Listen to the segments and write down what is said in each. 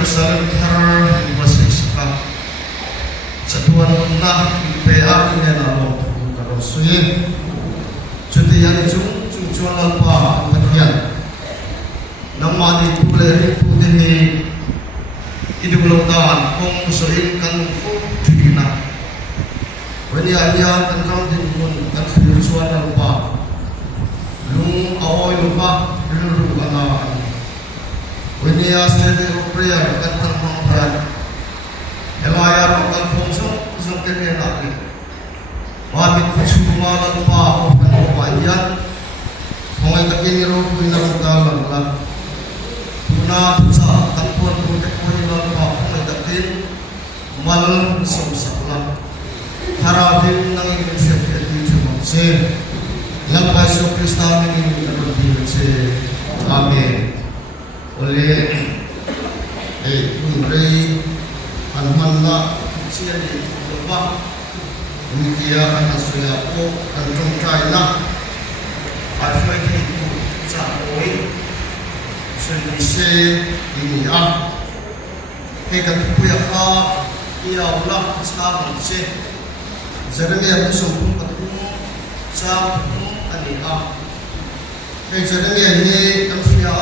Jerusalem thar basispa satuan na PA ina na lo karo suye chuti yani chung chuan pa pathian namani pule ri pudehi idulo dan kong soin kan fu thina wani aya kan ram din mun kan chuan pa lung awoi lupa lulu ana when you ask the prayer kan tan hong prayer elaya ro kan phong so ken ne na ni wa mi ku chu ma la pa o kan o wa yan hong ai ka ni ro ku na ta la la tuna sa kan pon ku te ko ni la pa hong ai ka tin mal so sa la hara din nang ni se ke ti chu mo se lam pa so krista ni ni ro di se amen oleh unrei anmanna siari lupa dia akan suya ko antum China asal itu cakoi senise ini hekan puya ka ia ulah sekarang se jeremia musuh patung cakung ania jeremia ini kan suya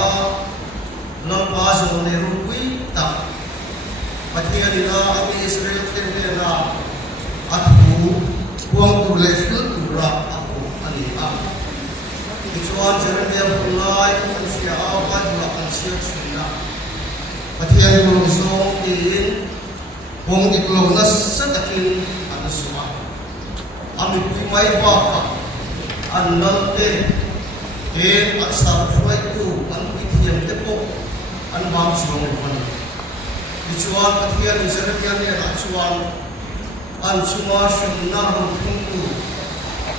lampa zone rukui tak patia dina ami Israel kerana aku buang tu level turap aku alia kecuali jeremia mulai manusia awal melakukan siap patia dulu zone in buang di pulau nas sekatin ada semua ami primai bapa anal asal itu yang tepuk anbam suang pun dicual ketian Israel yang acuan ansuma sunna hukumku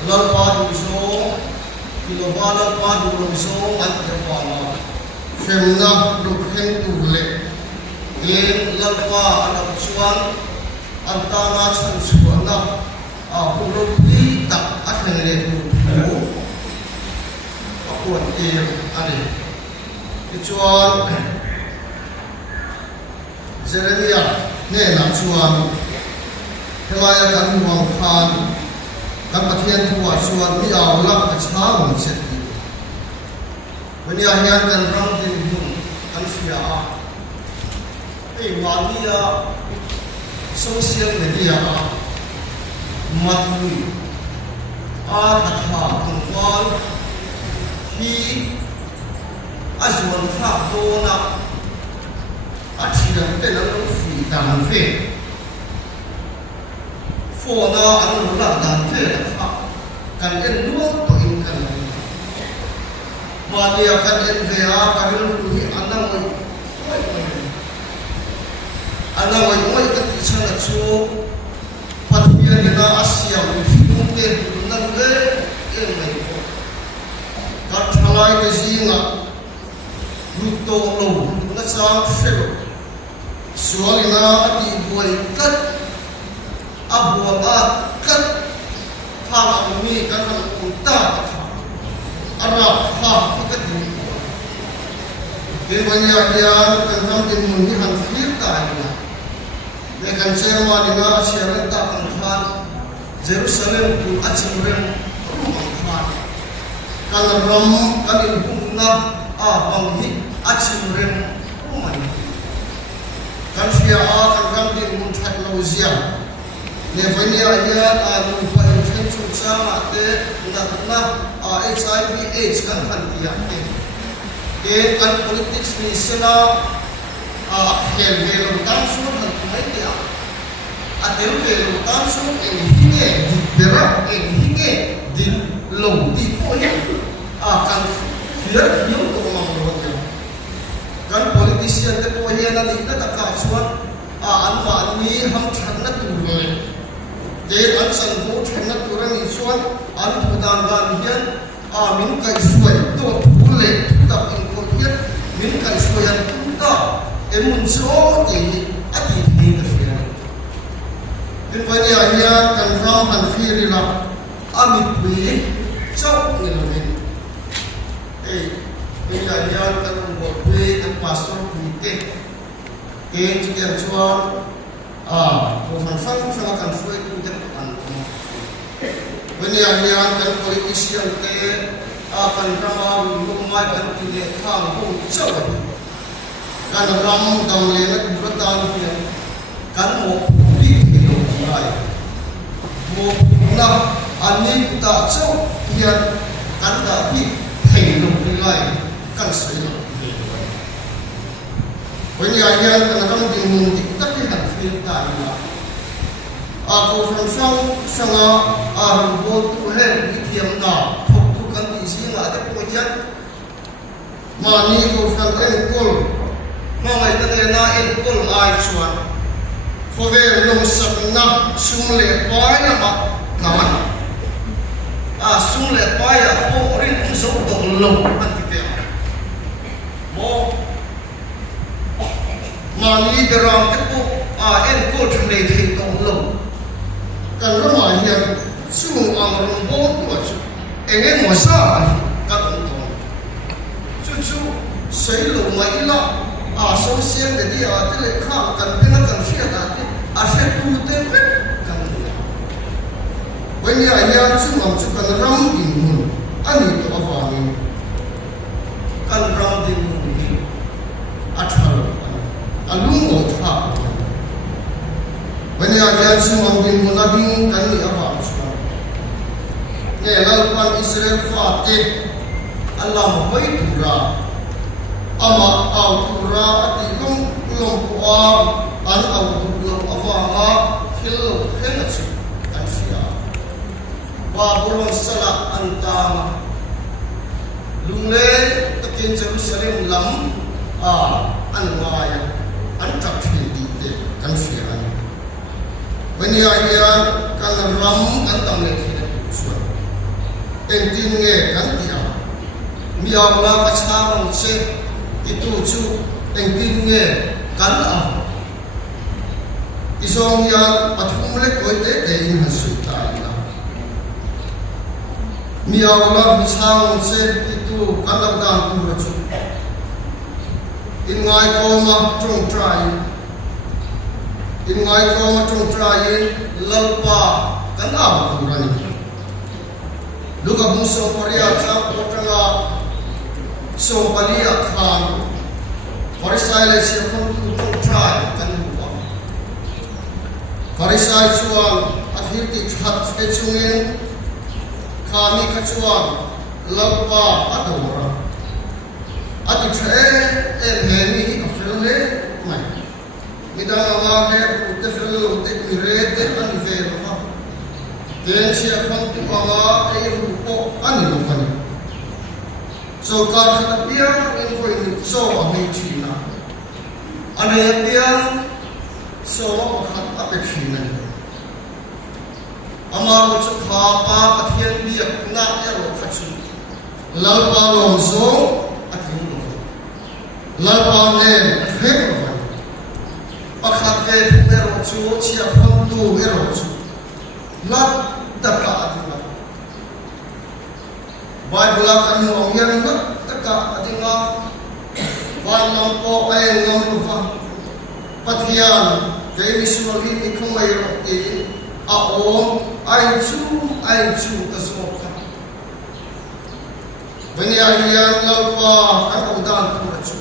lalpa duso kilobala pa duso anterpala femna dukhen tule in lalpa anacuan antana sansuana hurupi tak akhirnya itu aku ada kecuali Jeremia ne nak cuan helaya kan buang kan pathian tua cuan ni awak kecau seti bani ahian kan ram din bun kan sia media sosial media matui kata kual hi azwan khak dona achidan penan fi dan fe fo na an la dan fe fa kan en nuo to in kan ma dia kan en ve a kan lu hi anang oi ka ti chana chu pathia ni na asia u fi te nan le en mai ko ka thalai ke singa ruto lo na sang felo sualina ati boy kat abuat kat khala mi kan unta arab ha kat ke banya ya kan ham din mun hi han fir ta ina de kan serma dina siaran ta kan khan Jerusalem tu achimren khan kan ram kan ibuna bang hi achimren umani kan sia kan ram din mun that lo zia ne vania ya alu pa chen chu sama te na HIV AIDS kan khan dia kan politics ni sena khel velo tan su han mai dia atel velo tan su en hinge di bera en hinge di lo di po ya kan dia yo to mang lo kan politician te po ya na di ta ka suan an ma ni ham than na tu le de an san ho than na tu ran ni suan an pudan ban hian min kai suai to tu le ta in ko hian min kai suai an tu ta emun so ti ati thi ta fiya din pa ni ahia kan ram han fi ri la ami pui chau ni lo ni ni ahia kan bo pui kan pastor pui te ke chicken chuan ko fan sang kan foi tu de an when ya hian kan politician te kan rama lu mai kan ti le khang ho chaw kan ram dam le na buratan hian kan mo bi lo mai mo na ani ta chaw hian kan da bi thei lo lai kan sei lo when ya hian kan ram ding mun dik tak hi han fil ta ila ko from sanga bo tu he ithiam na thok tu kan ti singa ate ko hian mani ko from en kol ma ngai ta ne na en kol ai chuan khove lom sak na sum le pai na ma na sum le pai a ko rin so dong lo an ti pe mo mani de ram te ko en kol thang le thei dong lo kan rama hian sung ang ram bo tu chu enge mo sa ka dong dong chu sei lo mai la so siang de dia te le kha kan pe na kan sia da te se tu te ve kan when ya hian sung chu kan ram din mun ani to awani kan ram din mun ni athalo alung o tha when ya hian sung din mun ading kan ni awa chu ne lalpan Israel fa te Allah hoi tura ama au tura ati long wa an au tu awa khil khena chu kan sia wa buron sala antam lungle takin Jerusalem lam anwaya an tak thi ti te kan sia an when ya hian kan ram kan tam le thi chu en tin nge kan tia miaw la ka chang che itu chu en tin nge kan isong hian pathum le koi te in han sui ta ina miaw la bi chang che itu kan la dan tu ro chu in ngai ko ma trong trai lalpa kan tu ra ni luka bung so korea cha ko tanga so palia khan farisai le se kon tu try kan wa farisai chuan athiti chat fe chungin khami khachuan lalpa adora ati the hemi afrele mai midang wa le te frele te ire te an ve ma den sia kon tu wa ai ru ani lo pani so kar pia in ko in so ami china ane pia so khat apekshina amar chu kha pa pathian biak na ya ro khachu lal pa lo so athin lal pa ne phek ro pakhat ke ro chu chia kham tu ro chu lat taka adina Bible kan mo hian na taka adinga wan lam po ai ngam lu fa pathian ke missionary ni khomai ro ti a om ai chu ta so ka when ya hian lalpa kan udan tu chu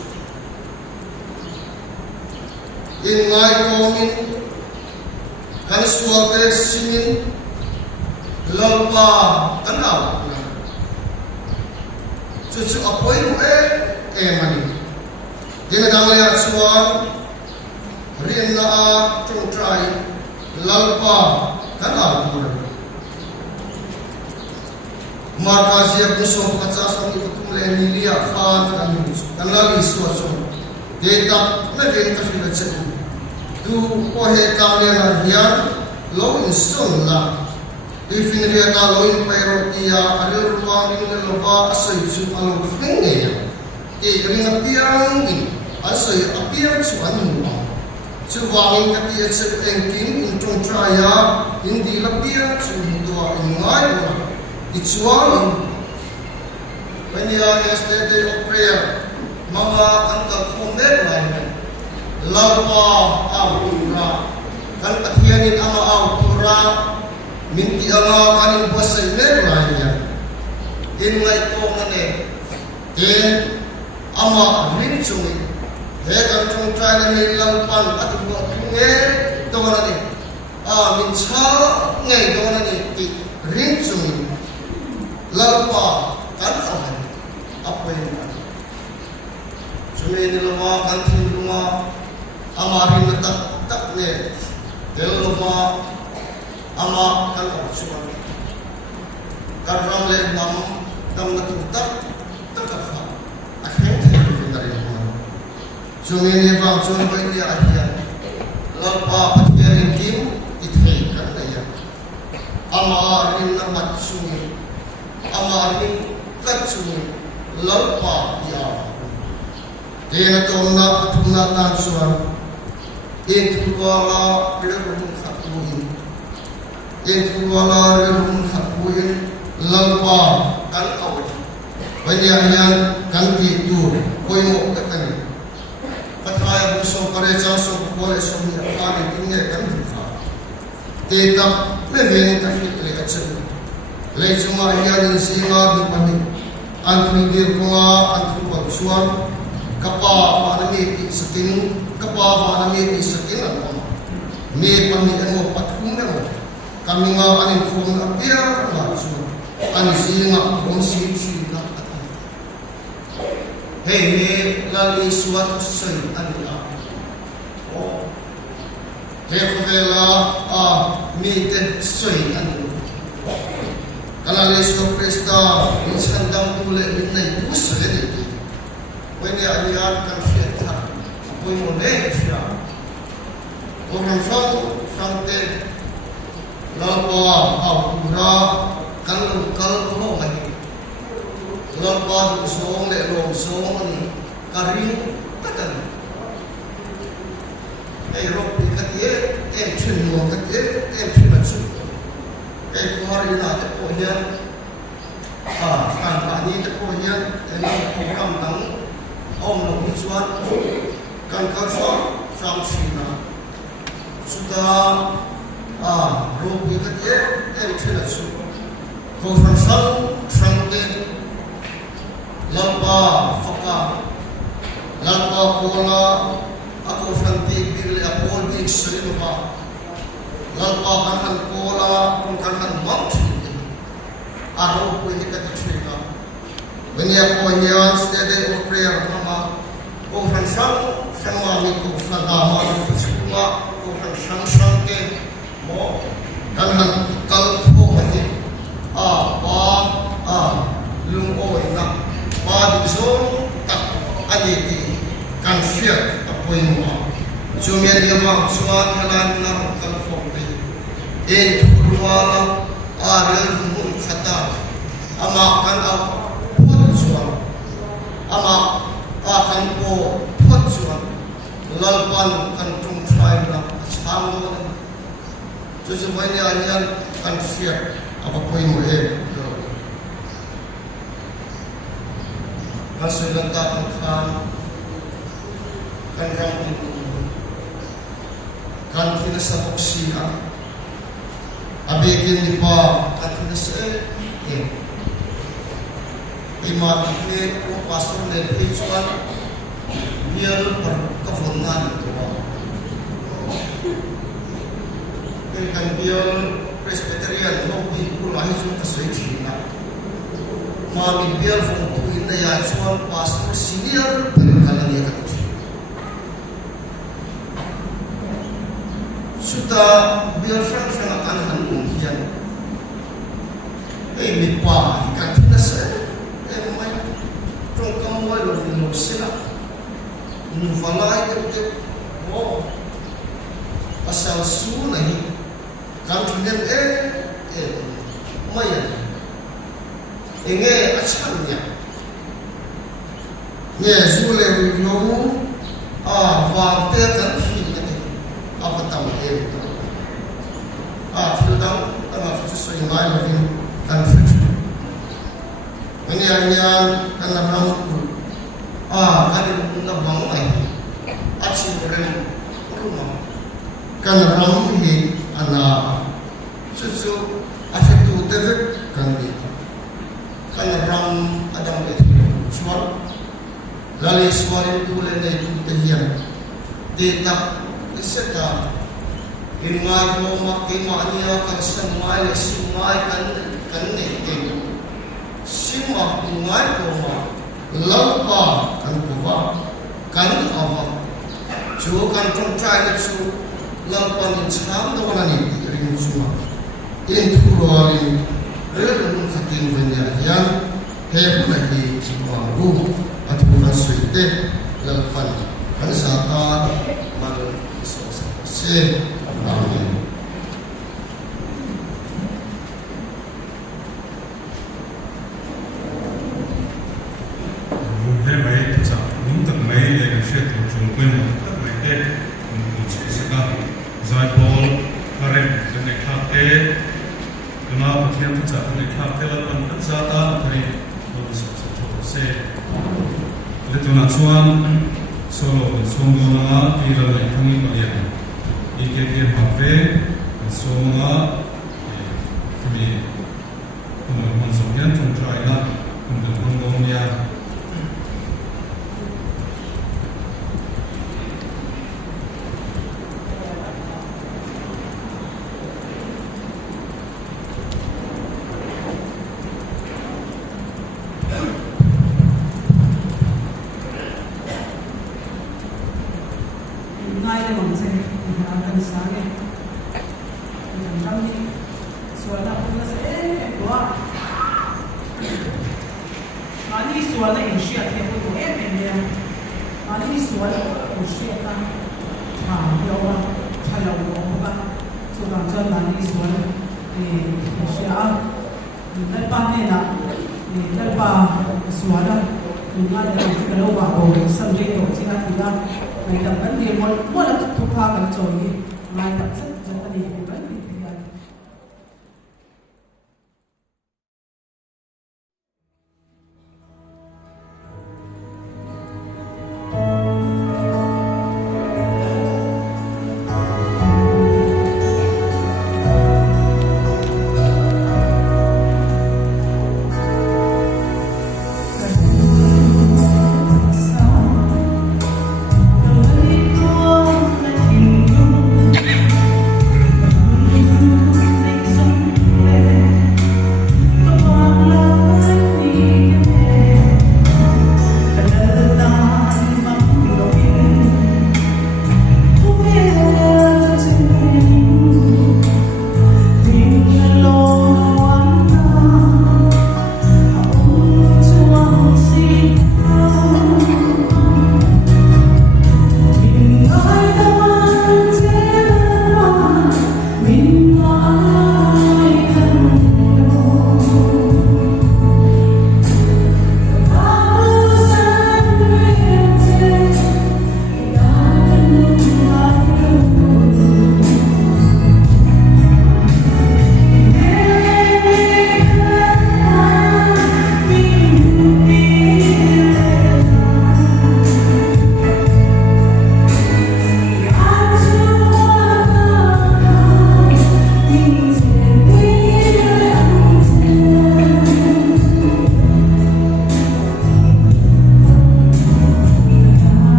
in ngai komin kan suate simin lalpa kan au chu apoi mu mani dina dang le chuan rin na chung trai lalpa kan au tu markazia puso kacha so ni tum le milia khan kan la li so so data me ven ka fina che tu ko he ka le na hian lo in son la ifin ria ka lo in pairo tia aril ruang in le lova asai chu alo fenge ya e ringa piang in asai apiang chu anu chu wangin ka tia che engkin in tong traya in di la piang chu tua in ngai wa it's one when you are yesterday of prayer mama anta from that line lalpa abura kan pathianin ama autura minti ama kanin bosai merlaya in ngai to ngane in ama rin chungi he kan chung trai na he lalpan atu nge to ngane min cha ngai to ngane ki rin chungi lalpa kan awan apoin chungi ni lama kan thin luma ama rin tak tak ne tel luma ama kan suan karang le nam dam na tak tak ka akhir dari mana chungi ni bang chun bai dia ahian lalpa pathianin kim ithei kan ya ama rin na mat chungi ama rin kat chungi lalpa ya dia to na thuna tan suan wala rilum khatuin wala rilum khatuin lalpa kan awat banyayan kan itu koi mo katani pathaya buso pare chaso pore somya kani tinge kan fa teta leven ka hitle achu le chuma hian singa bi pani antri dir ko antri bagsuan kapa manami ti satin kapa manami ti satin ang me pani ano pathum na mo kami nga aning khum na pia na su ani singa khum si na he lali suat soi anila o he khuvela mi te soi anila kala Yesu Krista insandam tule mitnai usle de when ya ayat kan fiata poi mo ne fia o kan sang te lalpa pura kan kal ko mai lalpa song le rom song ni karing takan ai rop katie em chun mo katie em chun ma chu ai ko hari na te ko ya kan pa ni te ko ya ai ko kam tang om lo ni chuan kan ka sang sina suda rop katie em chun ma chu ko sang te lalpa faka lalpa kola ako fanti birle apol di sripa lalpa kanhan kola kanhan mount aro ko hikat trika when ya ko hian steady of prayer kama ko sama mi ko fadama ko suma ko sang ke mo kanhan kal ko mati lung oi na Padusong tak aditi kan fiat apoy mo sumya dia mak suat halan na kalfong in turwala arel mun khata ama kan au phot suan ama kan ko phot suan lalpan kan tung trai na chang do so so mai ni alian kan fiat apoy mo masuk lengkap kan ram itu kan kita sabuk siang abekin di pa kan kita imam ini pastor dari Tuhan biar berkefunan itu kan biar Presbyterian hobi pulahi sudah sesuai mami biar foto ini ya soal pastor senior berkala dia kan sudah biar sang akan hanungian mipa ikan kita mai trong kamu lo ni sila nuvalai ke oh asal su nahi kan tunden mai inge achannya ye zule no va te kan fi ne apa tahu sedang tengah sesuai mai lagi kan fi ini hanya kan ramku ada bang ai achimuren uruma kan ram hi ana chu afitu tevek kan bi kan ram adam be swal lali swal tulen nei tu tehian de tak iseta in ngai mo ma ke ma ania kan san mai le sim mai kan nei te sim ma ngai ko ma lampa kan ko ba kan awa chu kan trong trai le chu lampa ni cham do na ni ring chu ma in thu ro in re lu khatin ben ya yan he na ki chu ma ru atu na suite lampan kan sa ta ma so se amen.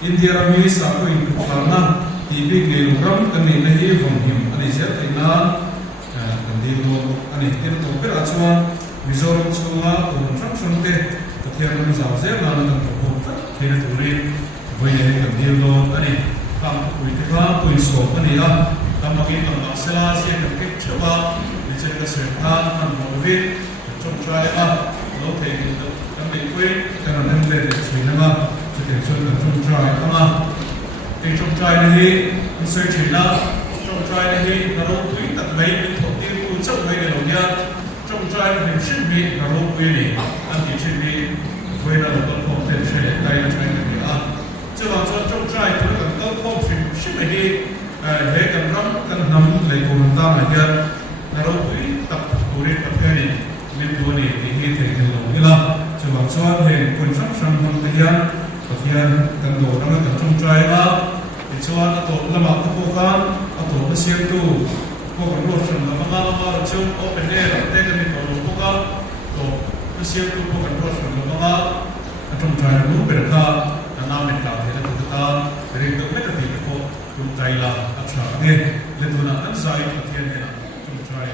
India Rami sa ko in karna TV ngày ram kan ni na hi vom him ani se na kan di lo ani tin to per achwa Mizoram chunga construction te pathian nu zaw se na na ko ta thena turi voi ne kan di lo ani kam pui te ka pui so ani a kam ma ki tam sela se kan ke chwa ni che ka se ta an mo vi chom trai a lo te ni kan ni pui kan nan le de sui na ma che te chon kan chom trai ama te chom trai ni se chi na chom trai ni na ro pui ta mai ni thok ti ku chom mai ne lo ya trong trai thì ship bị là lúc quy định anh chỉ ship bị với là một con phong tiền sẽ đây là trai cái gì à chứ bằng cho trong trai thì nó cần có phong ship này đi để cần nắm cần nắm lấy của mình ta mà giờ là lúc quy tập cố định tập cái này nên đua này thì khi thể hiện lòng như là chứ bằng cho thì quân sắp sang năm bây giờ và khi cần đổ nó cần trong trai mà thì cho nó tổ là mặc cái bộ cam nó tổ cái xiên tu ko kan ro chon na ma ma ro chon open air te kan ni ko ro ka to to sia tu ko kan ro chon na ma atom trai ru per ka na me ta he na tu ta re do me ta ti ko tu tai la acha ne le tu na an sai ta ti ne na tu trai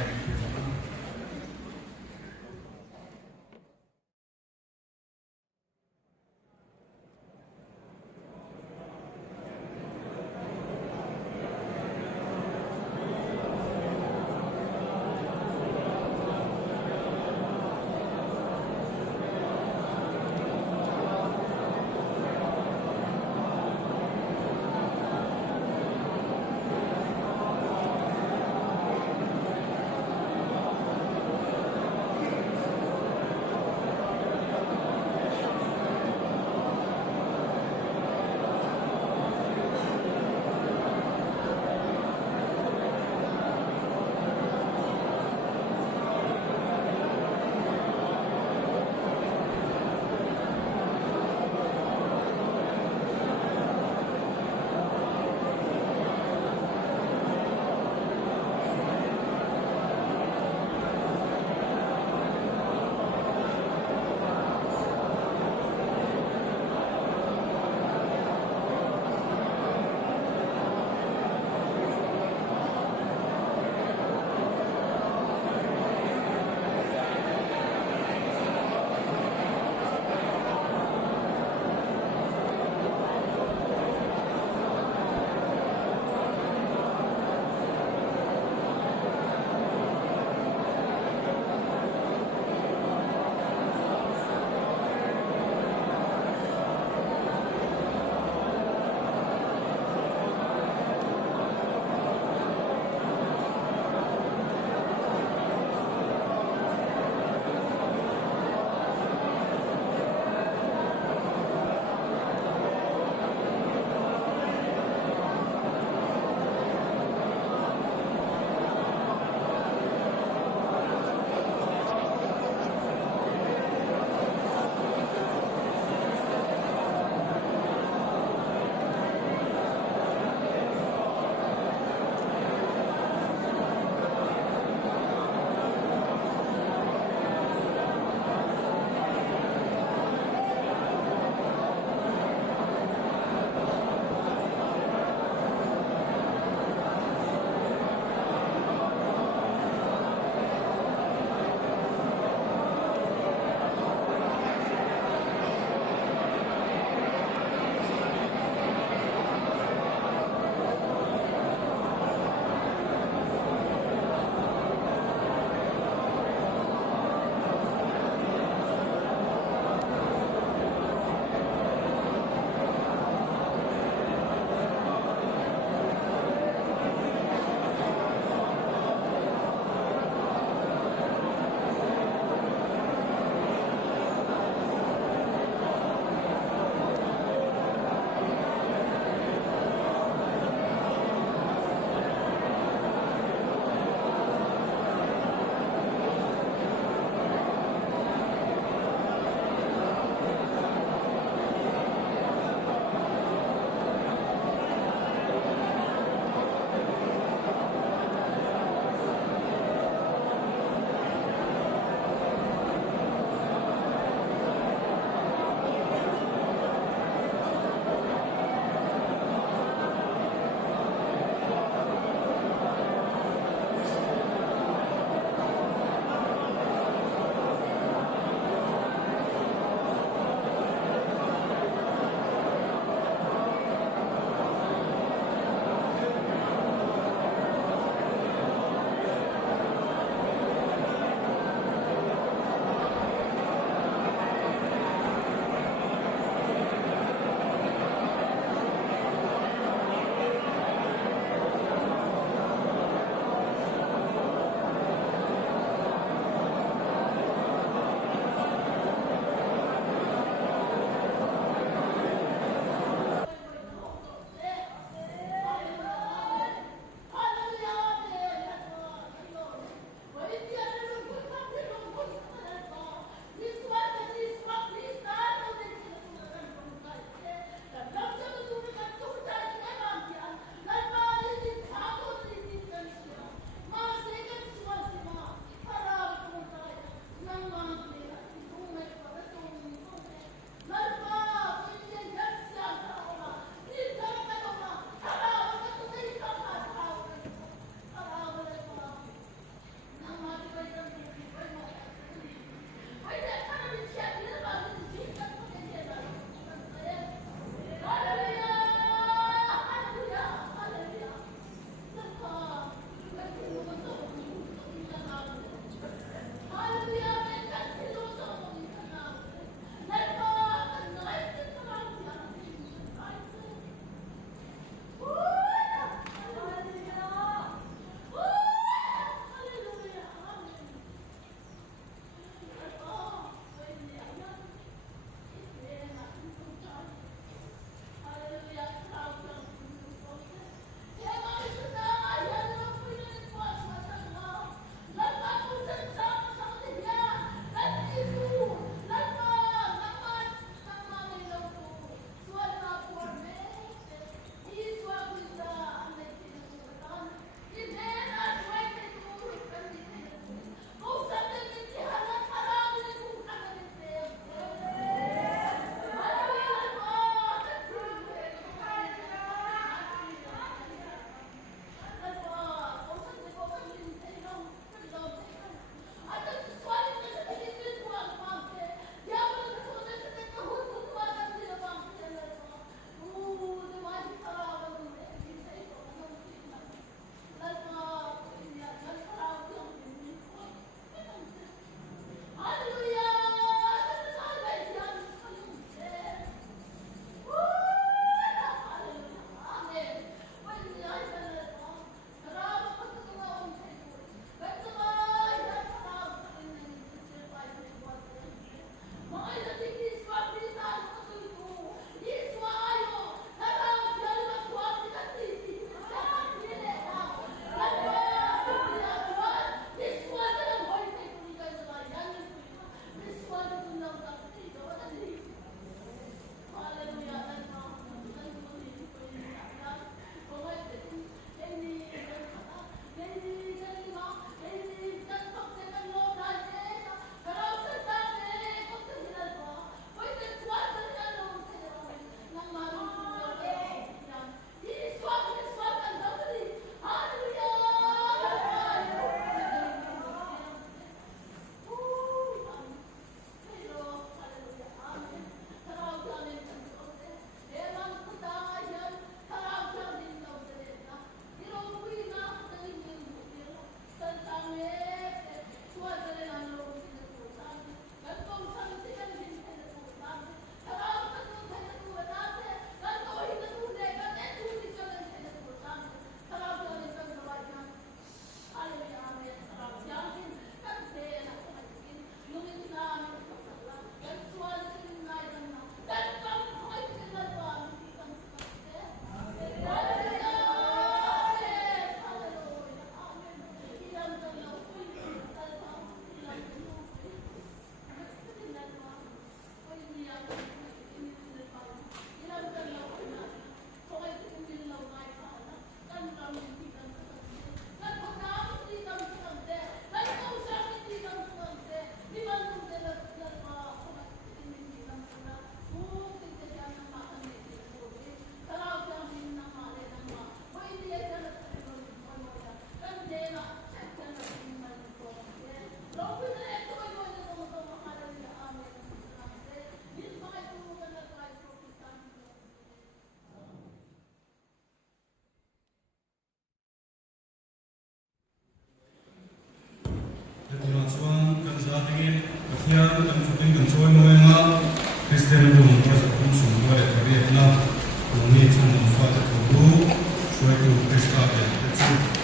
suatu pesta ya.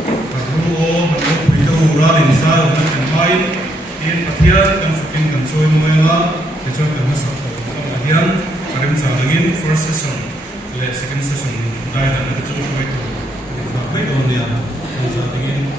Kalau video ural ini saya akan main in Pathian dan shooting dan show mengenai kecuali karena satu kemudian kalian salingin first session, second session, dan kecuali itu apa itu dia salingin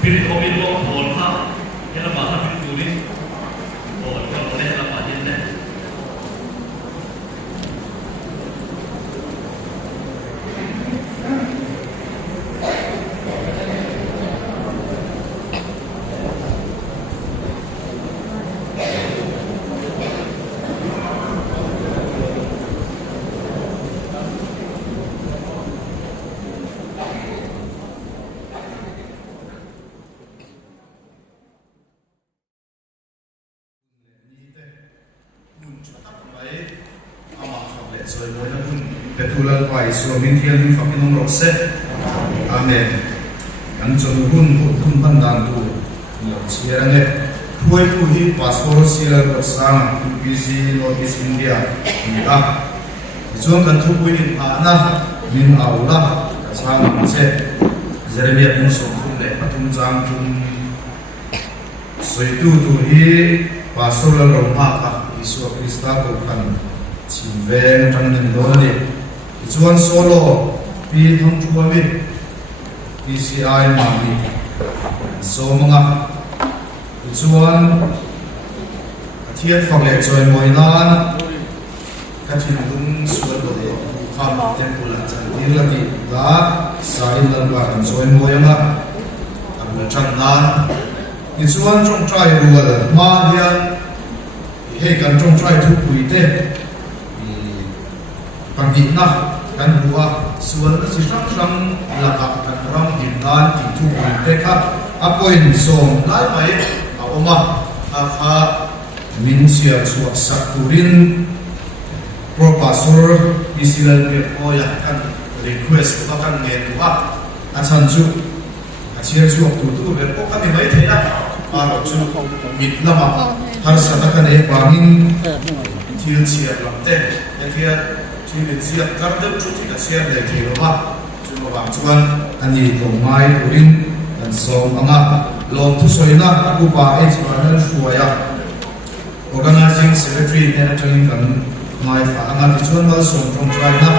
Pilih kopi lo, boleh yang lembaga pilih boleh kalau boleh lembaga ini. Betulan pai so min thial hin fakin ong rokse amen an chon hun pandan tu lo chirange huai pu hi passport sila ro sang UPC North East India ni a chuan kan thu puin ana min aula ka sang se Jeremia mun so thum le patum jang tum soitu tu hi passport ro ma ka Isu Krista ko kan chimven tang ni do ni chuan solo pi thong chu mi PCI ma mi so manga chuan เทียนฟังเล็กจอยมวยนานกระถิ่นลุงสวนตัวเองข้ามเต็มปุระจันทิลติลาสายลันบาร์จอยมวยมาอันเป็นจันนานอิส่วนจงใจรัวมาเดียให้กันจงใจทุกปุยเต้ปัญญากันหัวส่วนสิทั้งทั้งหลักกันรำดินนานที่ทุกปุยเต้ครับอภัยส่งไล่ไปเอามาอาคามินเสียสวดสักตุริน Profesor Israel Mirkoya kan request bahkan ngetua asan su acian su waktu itu berpo kami baik tidak kalau su mit lama harus katakan pangin cium siap lamte dia cium siap karena su tidak siap lagi rumah cuma bangsuan ani domai urin dan som amat long tu soina aku pakai sebenarnya suaya organizing secretary dan training kan mai fa anga ti chuan mal som trong trai na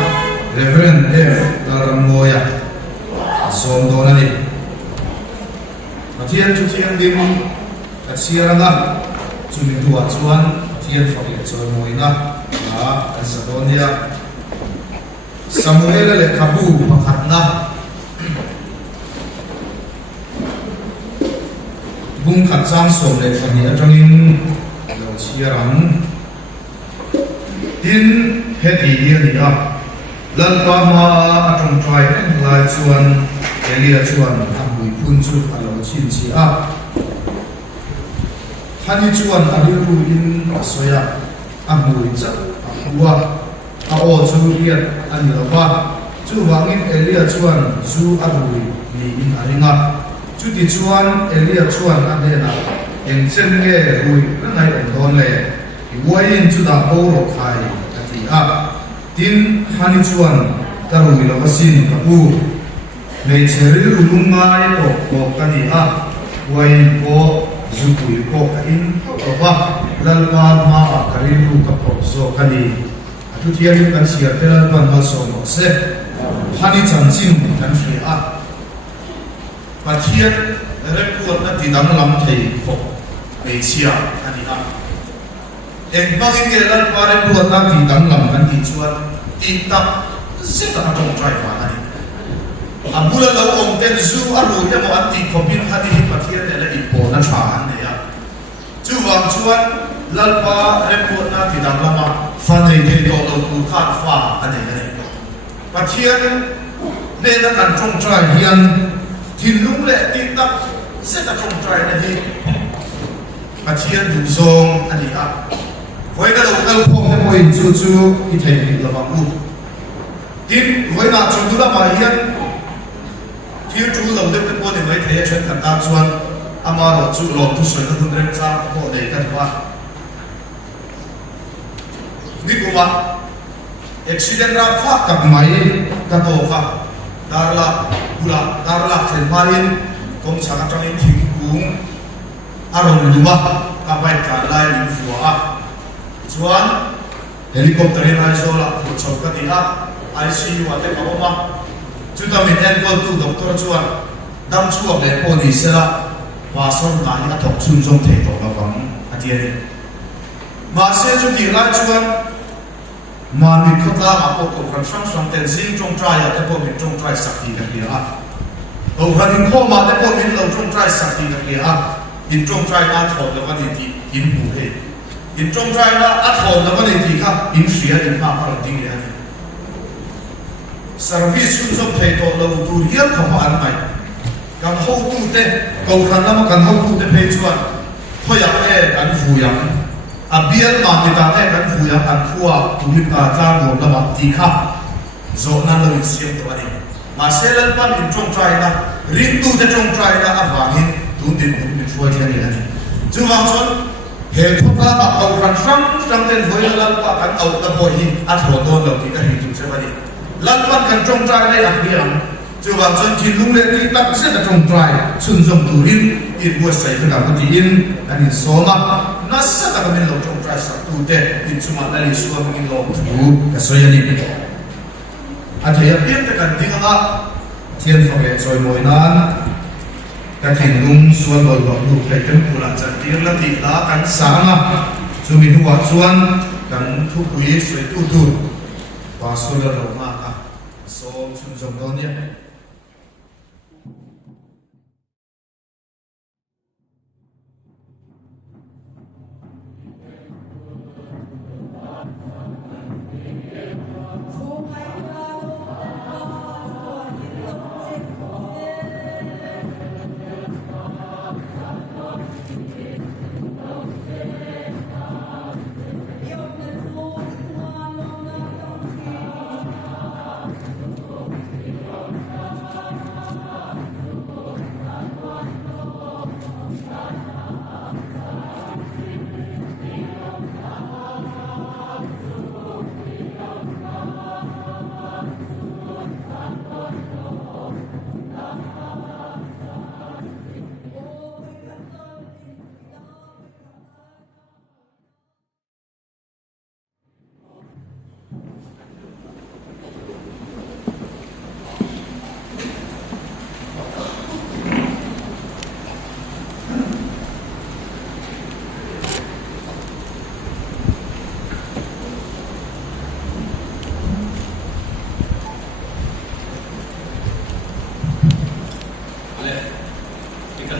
reverend f daramoya som do na ni pathian chu thian dim a siranga chumi tua chuan thian fa ke chuan moi na a sadonia samuel le kabu pakhat na bung khat chang som le thani atangin lo chiarang tin heti hiania lalpa ma atong trai en lai chuan elia chuan amui phun chu alo chin chi a hani chuan adiru in asoya amui cha ahua a o chu riat ani lova chu wangin elia chuan zu adui ni in aringa chu ti chuan elia chuan adena en chen nge hui na nai on don le Iwain sudah borok hai hati tin hani chuan taru milokasin kapu nei cheril ulungai ko kani wain ko zupui ko kain ba lalpa ma karilu kapo so kani atu tiari kan siar telal pan maso no se hani chanchin kan fi pathian report na tidang lam thei ko nei sia ani en bangin ke lan pare buat nanti tanglam kan ti chuan ti tak se ta tong trai fa ani abula lo ong ten zu aru ya mo anti kopin hadi pathian ne i po na tha an ne ya chu wang chuan lalpa report na ti danglama fan nei te do lo ku khat fa ani ne pathian ne na kan tong trai hian tin lung le ti tak se ta tong trai ne hi pathian du zong ani với cái đầu câu phong cái môi chú cái thầy là bằng u tin với là chúng tôi đã bài hiện thiếu chú đầu tiên cái môi thì mấy thầy chuyện thật ta chuan ama rồi chú lột chú sợi nó không đem ra họ để cái gì đi cùng mà accident ra phát cặp máy cái tổ khác dar là thầy marin công sản trong những thiên cung aron luma các bài cả lại những phùa chuan helicopter in ai so la ko chau ka ti a ICU ate ka oma chu ta min en ko tu doctor chuan dam chu le po ni sela wa son na ina thok chun jong the to la wang atia ni ma se chu ti la chuan ma mi khata ma ko ko ran sang ten zin jong trai ate po min jong trai sak ti ka ti a o ran in ko ma te po min lo jong trai sak ti ka ti a in jong trai na thot la wa ni ti in bu he in trong trai na at hồn na vấn đề gì khác in xía in pha pha tiếng gì anh service cũng giống thầy tổ đầu tu hiến không ăn mày cần hậu tu thế cầu khăn lắm cần hậu tu thế phê chuan thôi à thế cần phù yam biên mà người ta thế cần phù yam cần phua tu hiến ta cha gồm là mặt gì khác rồi na lời xiêm tổ anh mà sẽ lên pan in trong trai na rin tu thế trong trai na áp vàng hin tu tin tu tin phua thế này anh chứ vàng xuân hệ thống là bảo cầu rằng sang tên với lần qua cắn đầu tập hội hi ăn hồ tôn đầu thì các hình dung sẽ vậy lần quan cần trong trai đây đặc biệt chứ vào dân thì lúc lên thì tập sẽ là trong trai xuân dòng tù in in mua sấy với đào thì in anh in số mà nó sẽ là cái bên lồng trong trai sắp tu tệ in chung mặt đây xua mình lồng tu cái số này anh thấy biết cái cần tiếng đó thiên phong lệ rồi mồi nan cái thành lung xuân rồi vào lục thầy chân phụ là chân tiếng là thịt lá cánh sáng à Sumi nuwa chuan kan thu pui soi tu tu wa sola lo ma ka som chun jom don ya kan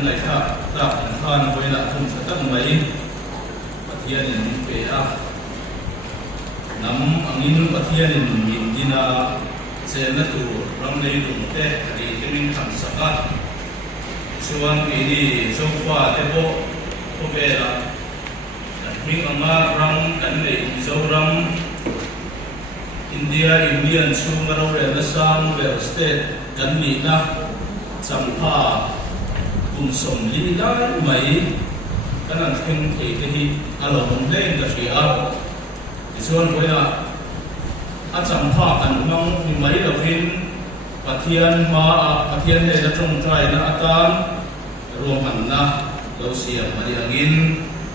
lai tha ta khan koi na thum satak mai pathian in pe a nam angin pathian in min dina se na tu ram nei dum te ri temin tham saka chuan pe ni sofa te bo ko be la ming anga ram kan nei zo ram India Indian sumaro re na sam ve state kan ni na champha som li lai mai kanan thing thei te hi alo hom len ka ria chuan boya a champha kan mang ni mai lo hin pathian ma a pathian ne la trong trai na atan rom han na lo siam mari angin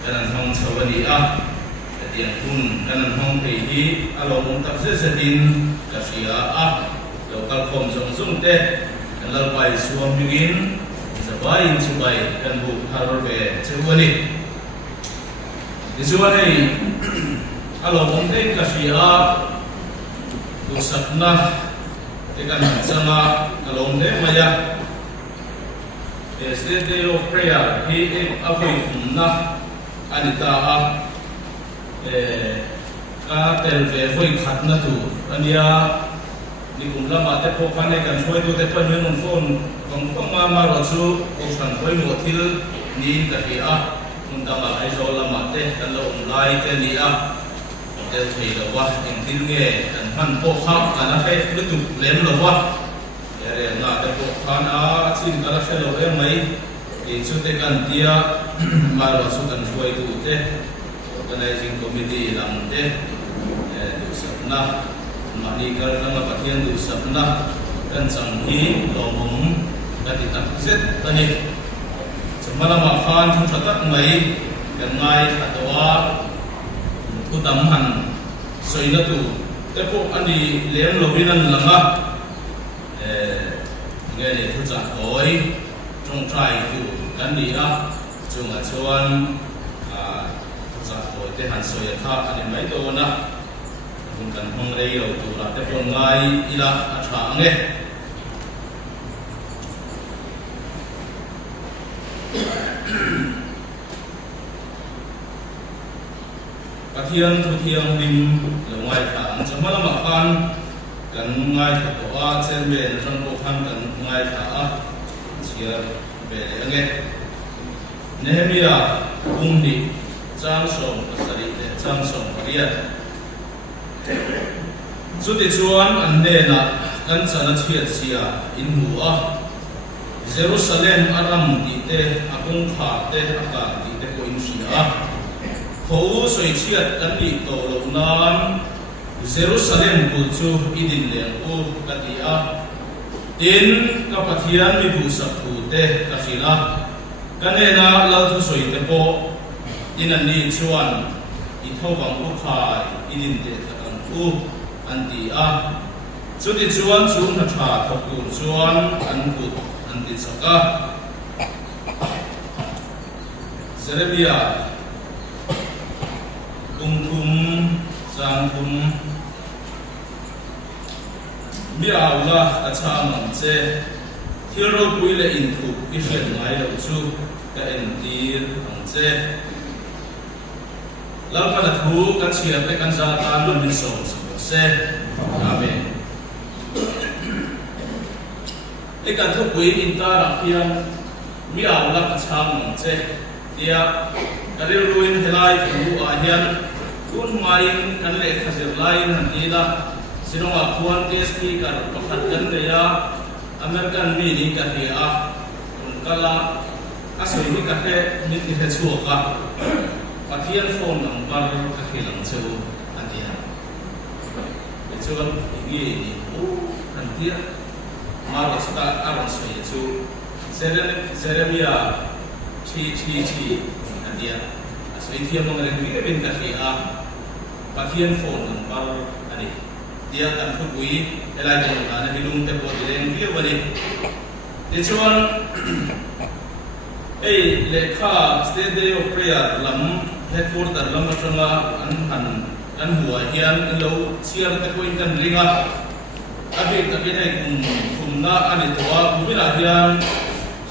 kanan hong chawani a tian hun kanan hong thei hi alo hom tak se se din ka ria a lo kal khom jong jong te kan lal pai suam bingin Sabai subai kan bu haror be chewani disuani alo mongte kasia usatna tekan sama alo mongte maya is the day of prayer he avoi na anita a ka tel ve voi khatna tu ania ni kumla mate po khane kan choi tu te pan nun phone kong ma ro chu ko san khoi mo thil ni ka hi a mun da ma ai zo la ma te kan lo lai te ni a te thei lo wa eng til nge kan man po kha kan a he lu tu lem lo wa ya re na te po khan a chin ka la she lo e mai e chu te kan tia ma ro chu kan choi tu te organizing committee lam te du sapna mani kar na pathian du sapna kan sang hi lo mum kati tak set tani semala ma khan thun thatak mai kan ngai atwa thu tam han soina tu te po ani lem lo winan langa nge le thu cha koi trong trai tu kan ni a chung a chuan thu cha koi te han soya kha ani mai to na kun kan hong rei lo tu ra te pon ngai ila a tha nge pathian thu thiang dim lo ngai tha an chamala ma khan kan ngai tha to a chen be ran ko khan kan ngai tha a chia be ange nehemia umni chang som pasari le chang som paria chuti chuan an ne na kan chana thiat sia in hu a Jerusalem aram ti te akung kha te aka ti te ko in sia ho soi chiat kan ni to lo nan Jerusalem ku chu idin le ko katia tin ka pathian mi bu sakhu te ka khila kanena lal thu soi te po inan ni chuan I thawang ku khai idin te takang ku anti a chuti chuan chu na tha thoku chuan an ku anti saka hum mi aula acha man che thiro puile in thu ki hian ngai lo chu ka en tir ang che lam pa na thu kan chia te kan za ta lu min so se amen e kan thu pui in ta ra hian mi aula acha man che dia kadil ruin helai thu a hian kun main kan le khazir lain han ida sinonga khuan TSP kar pakhat kan reya American mi ni ka hi a kala asoi ni ka he mi ti he chu ka pathian phone number ka hi lang chu atia chuan ni ni o kan tia maro sta aron soi chu Jeremia chi atia asoi thia mong re ni ben ka hi a pathian phone number ani dia kan phui elai don ana hilung te po dileng dia wani de chuan ei lekha state day of prayer lam headquarter lam atanga an bua hian lo chiar te ko in kan ringa abi ta ke nei kumna ani towa kumila hian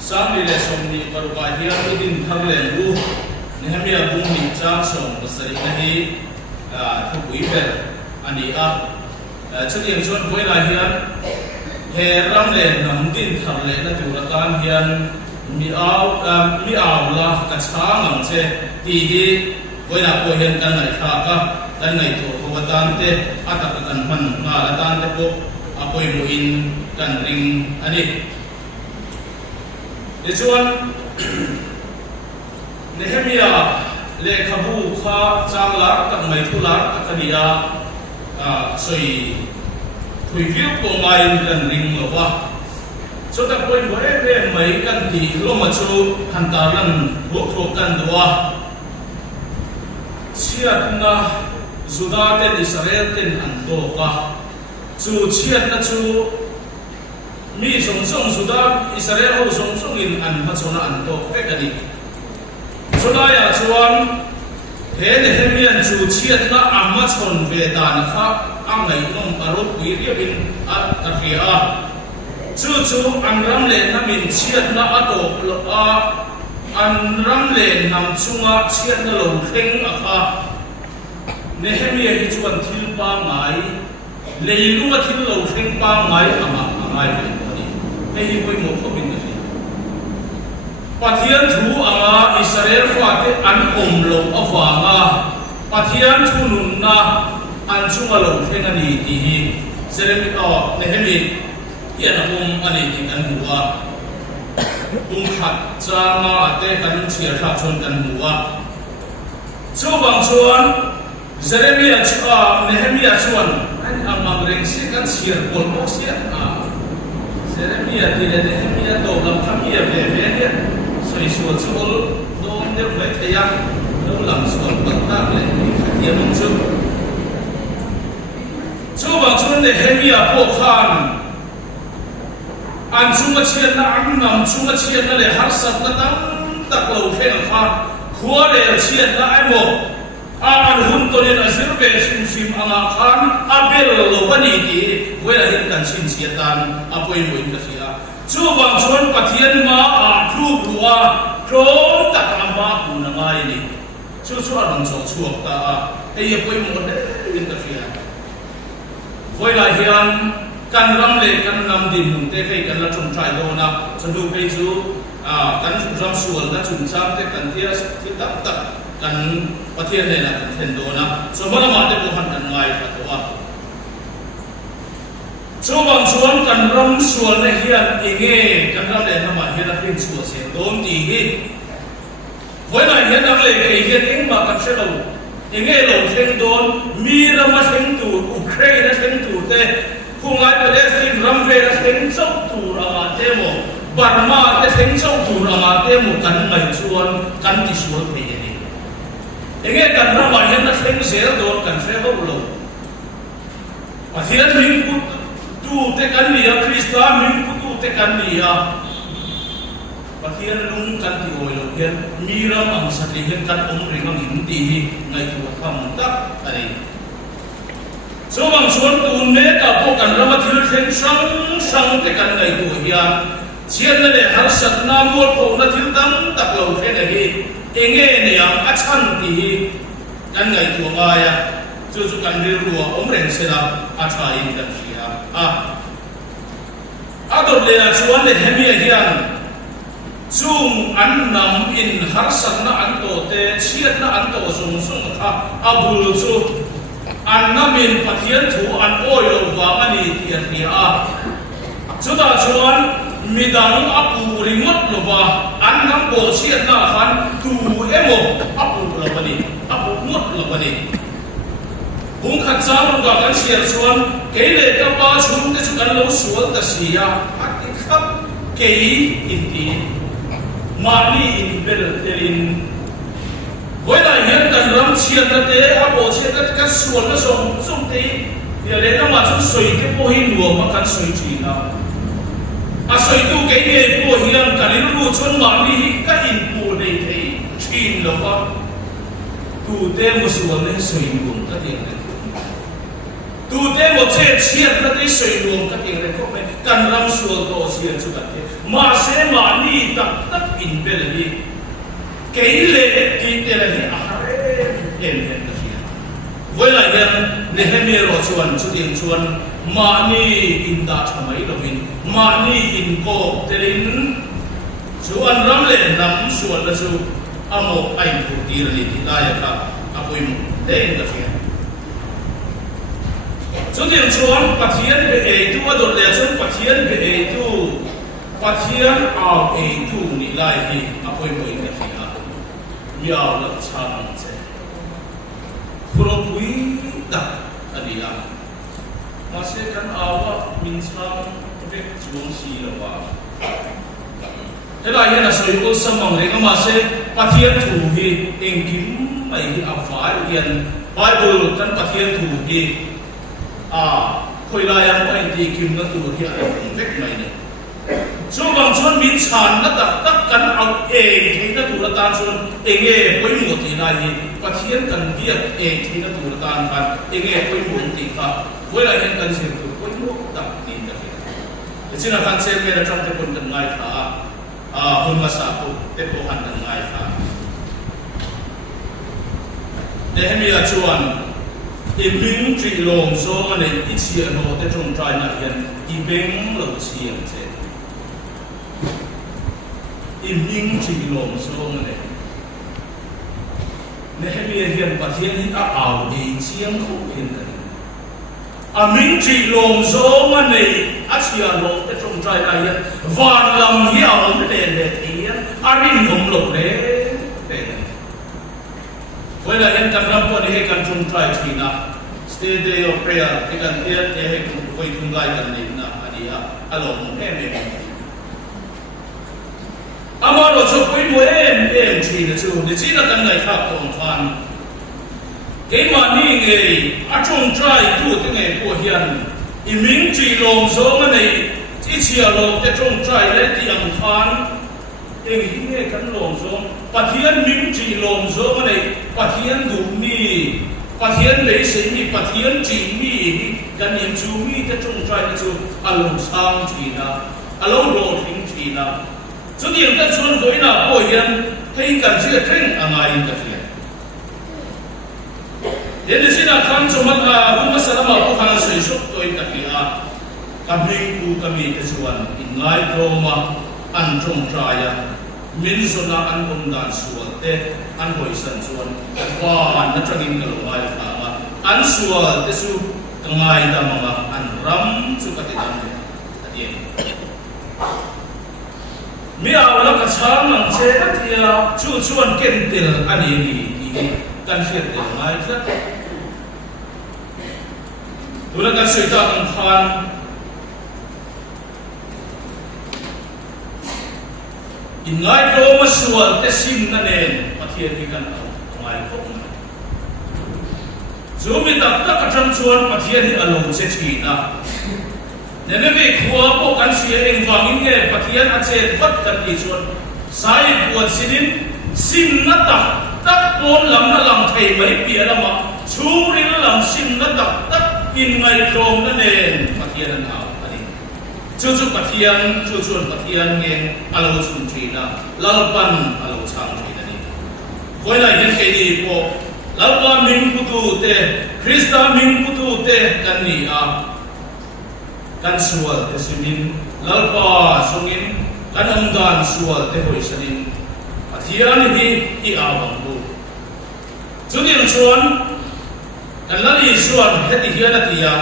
samli le somni parwa hian din tharlen bu nehemia bung ni chang som pasari nahi phui ber ani a chân điểm chuan với lại hiền hè ram lên nằm tin thầm lệ là tiểu là tan hiền mi ảo là cả sáng nằm xe thì với là cô hiền căn này khác căn này tổ cô tan thế ắt là căn mình mà là tan thế cô cô muin căn ring anh đi để chuan Nehemia lệ khabu kha trang lá các mấy thu lá các cái gì soi thui viu ko mai kan ring lo wa so ta koi boe be mai kan ti lo ma chu han ta lan bo tho kan doa chiat na Juda ten Israel ten an to ka chu chiat na chu mi song song Juda Israel ho song song in an ma chona an to pe ka ni so la ya chuan he Nehemian chu chiat na amma chon ve dan kha ang nei nom arot wi riabin at kafia chu an ram le na min chiat na ato lo a an ram le nam chunga chiat na lo kheng a kha Nehemia hi chuan thil pa ngai leilunga thil lo kheng pa ngai ama ngai ve ni hei poi mo kho bin ni pathian thu anga Israel fate an lo awanga pathian thu nun na an chunga lo pheng ani ti hi Nehemia hian ani ti kan huwa khat changa ate kan chiar tha chon kan huwa chu bang chuan Nehemia chuan an amam reng si kan chiar pol mo sia Jeremia ti Nehemia to lam khamia ve ne soi sual chul dom de mai thaya lo lam sual pakta le khatia mong chu bang chuan Nehemia po khan an chunga chian na an nam chunga chian na le har sat na tam tak lo pheng kha khua le chian na ai mo an hun to len azir ve sim anga khan abel lo bani ti wela hin kan sin siatan apoi moin ka sia chu bang chuan pathian ma a thu ruwa trom tak ama pu na ngai ni chu an cho chuak ta ei apoi mo ne hin ka sia wela hian kan ram le kan nam din nun te kai kan la chung trai do na chandu kai chu kan ram sual na chung cham te kan tia ti tak tak kan pathian le na kan then do na so mana ma te ko han kan ngai ka to so bang chuan kan ram sual na hian enge kan ram le na ma hian a hin sual se dom ti hi voina hian dang le kai hian eng ma kan se lo enge lo theng don mi rama theng tu Ukraine theng tu te kungai Palestine ramve ra theng chok tu ra te mo Burma te theng chok tu ra te mo kan ngai chuan kan ti sual pe ni enge kan rama hian na theng zel don kan se ho lo pathian min ku tu te kan nia Krista min ku tu te kan nia pathian lung kan ti oi lo hian miram ang sakli hian kan om ring ang hin ti hi ngai tu kham tak ai so bang chuan tun me ka po kan rama thil thlen sang te kan ngai tu hian chian na le har sat na mol ko na thil dam tak lo the ne hi enge ne yang a chan ti hi kan ngai tu nga ya chu kan ri ruwa om reng se la a tha in da sia a dor le na chuan le hemi hian chung an nam in har sat na an to te chiat na an to sung kha abul chu an namin pathian thu an oil wa ani tian ni a chuta chuan midang apu ringot lova an nam bo chiat na khan tu emo apu lobani apu ngot lobani hung khat cham ga kan sial chuan keile ka pa chum te chu kan lo sual ta sia ati khap kei inti mani in bel terin với lại hiện cần lắm chiết đất tế áp bộ chiết đất các suồn nó dùng tí thì ở đây nó mà chúng suy cái bộ hình đùa mà cần suy chỉ nào suy tu cái nghề bộ hiện cả đến lúc chuân mạng đi các in bộ này thấy chín đâu quá tu tế một suồn nên suy đùm các tiền này tu tế một chế chiết đất tế suy đùm các tiền này không phải cần lắm suồn tổ chiết chú các tiền mà sẽ mà đi tập tất in bê là đi cái lệ thì thế là gì em với lại nhân Nehemia rồi chuan chú tiền chuan mani in đã tham mấy đâu mình mani in cô thế nên chú ăn rắm lên nắm chuan là chú amo anh phụ đi là thì ta ya cả apoi mu đấy là gì chú tiền chuan pathian về tu ở đồn lệ chuan pathian về tu pathian ao tu ni lại thì apoi mu cái gì yào lập chang che pro pui da adia ma se kan awa min chang ve chung si lo wa ela hian a soi ul samang le ma se pathian thu hi engkim mai hi afai hian bible kan pathian thu hi khoi la yang ai ti kim na tu hi a vek mai ne so bang chuan min chan na tak kan au thei na tu la tan chuan enge poi mu ti na hi pathian kan dia thei na tu la tan kan enge poi mu ti kha voi la hen kan se tu poi mu tak ti na hi china kan se me ra trong te pon kan ngai tha hun ma sa ko te po han kan ngai tha Nehemia chuan iming tri long so ane ichia no te trong trai na hian ibeng lo chiang che iming tri long so ane Nehemia hian pathian hi a au de chiang kho hin kan aming tri long so ane achia no te trong trai na hian van lam hi a om le le hian arin om lo le với lại em cần làm qua để cần chung trai thì na stay day of prayer để cần tiết để quay chung lại cần đến na anh à along em ama lo chụp với đuôi em chỉ là chú để chỉ là cần ngày khác tổng phan cái mà ni nghề chung trai tu cái nghề của hiền mình chỉ lòng số mà này chỉ chia lòng để chung trai để tiệm phan em nghe cần lòng số pathian mình chỉ lòng số mà này pathian đủ mi pathian lấy sĩ mi pathian chỉ mi gần niệm chú mi cái trong trai cái chú along sang chỉ na along road thing chỉ na chú điểm cái chuan với na bồi hiền thấy cần sự tranh angai cái gì để được xin khăn cho mất không có sao mà không khăn soi sụp tôi cái gì kami ku kami cái chuan ingai Roma an trong trai min zona an dan sual te an hoi san chuan wa na tangin ka lo ai tha an sual te su kangai da manga an ram chu ka te dam atien mi awla ka chang ang che atia chu chuan ken tel ani ni kan hiat tel ngai tha tula kan soita ang khan ingai Roma sual te sim na nen pathian hi kan ngai ko zumi tak tak atang chuan pathian hi along se chi na nene ve khua ko kan sia eng wangin nge pathian a che vat kan ti chuan sai buat sinin sim na tak pon lam na lam thei mai pia lama churi lam sim na tak in ngai krom na nen pathian an au ani chu pathian chu pathian ngen alo chun trina lalpan alo chang trina ni koina yen ke ni po lalpa ming putu te krista ming putu te kan ni a kan sual te sunin lalpa sungin kan amdan sual te hoi sanin pathian hi I awang bu chudiang chuan kan lali suan heti hian atia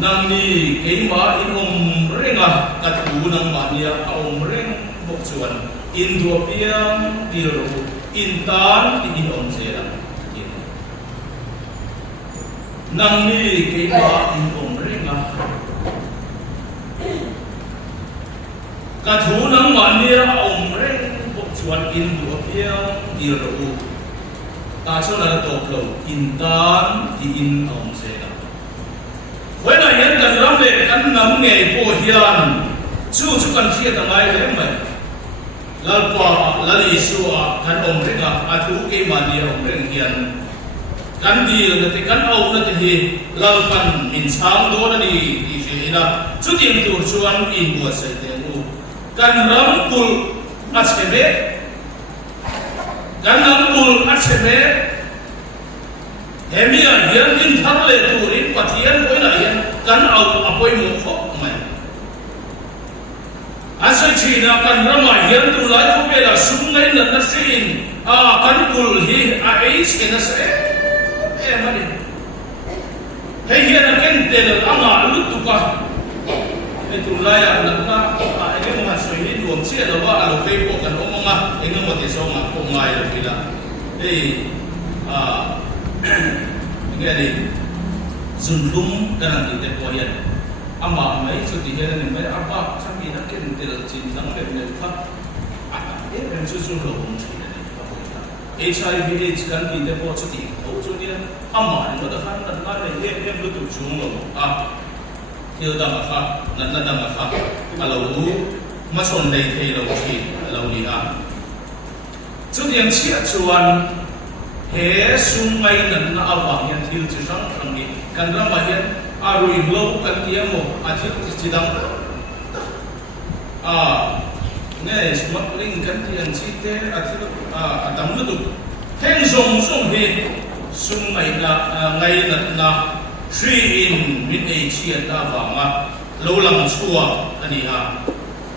nang ni keima in renga katu nang mania reng bok chuan in do piang dilo in tan in zera nang ni keima in renga katu nang mania reng bok chuan in do piang dilo ta cho là tổ lầu in tan thì in ông sẽ làm với này hiện cần lắm để căn nắm nghề của hiền chú cần chia tầng ai đấy mà là quả là lý xua căn ông đấy là thú cái mà đi ông đấy hiền căn đi là cái căn ông là thì là phần mình sáng đó là đi gì là chú tiền tu chuan in buat sẽ tiền u căn lắm cul askemet kan nambul aseme hemia hian in tharle turin pathian poina hian kan au apoi mu khop mai asoi china kan rama hian tu lai ko bela sungai na sin kan kul hi a eis kena se mani hei hian ken tel anga lutuka tu lai na ene mo soi ni duam chia lo ba alo pe ko kan omonga ene mo te so ma ko ngai lo pila nghe đi dùng lúng cái này thì có hiện ama mấy sự thì hiện này mấy apa sang đi nó cái thì là chỉ đang để người khác cái em chưa dùng lâu không chỉ này HIV/AIDS kan thì để có sự thì đâu cho nên ama nó đã khăn là cái em lúc tụi chúng rồi tiêu đam pháp nãy đam pháp lâu mà chọn đây thì lâu thì lâu đi chút yang chia chuan he sung ngai nan na awa hian thil chi sang thang ni kan ram ma hian arui lo kan tiamo athil chi dang ne smuggling kan tian chi te athil adam nu heng zong zong he sung ngai ngai nan na three in min ei chian ta wa ma lo lang chua ani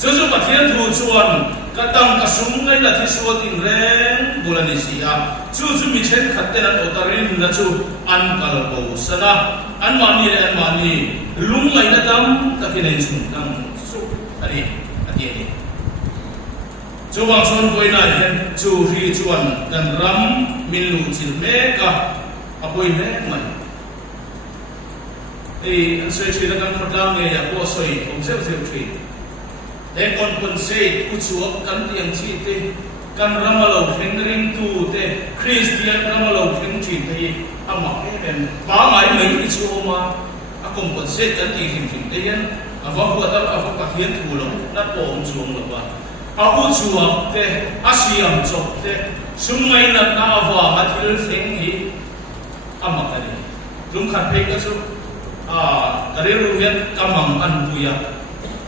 chu pathian thu chuan katang kasung ngai la thi suat in reng bulani sia chu mi chen khatten an otarin na chu an kal bo sana an mani lung ngai na dam takin chung dang su ari ati chu wang son poina hian chu ri chuan kan ram min lu chil me ka apoi me mai an soi chi la kan khadang nge ya ko soi om se thi để con say u chuak kan tiang chi te kan ramalo theng ring tu te Christian ramalo theng chi te ama em ba mai mai chu ma a kon say kan ti thing te yan ava ko ta ava ka hian thu lo na po om chuang lo ba a u chuak te asiam chok te sumai na na ava ma thil theng hi ama ka ni lum khat pe ka chu kare ru hian kamang an buya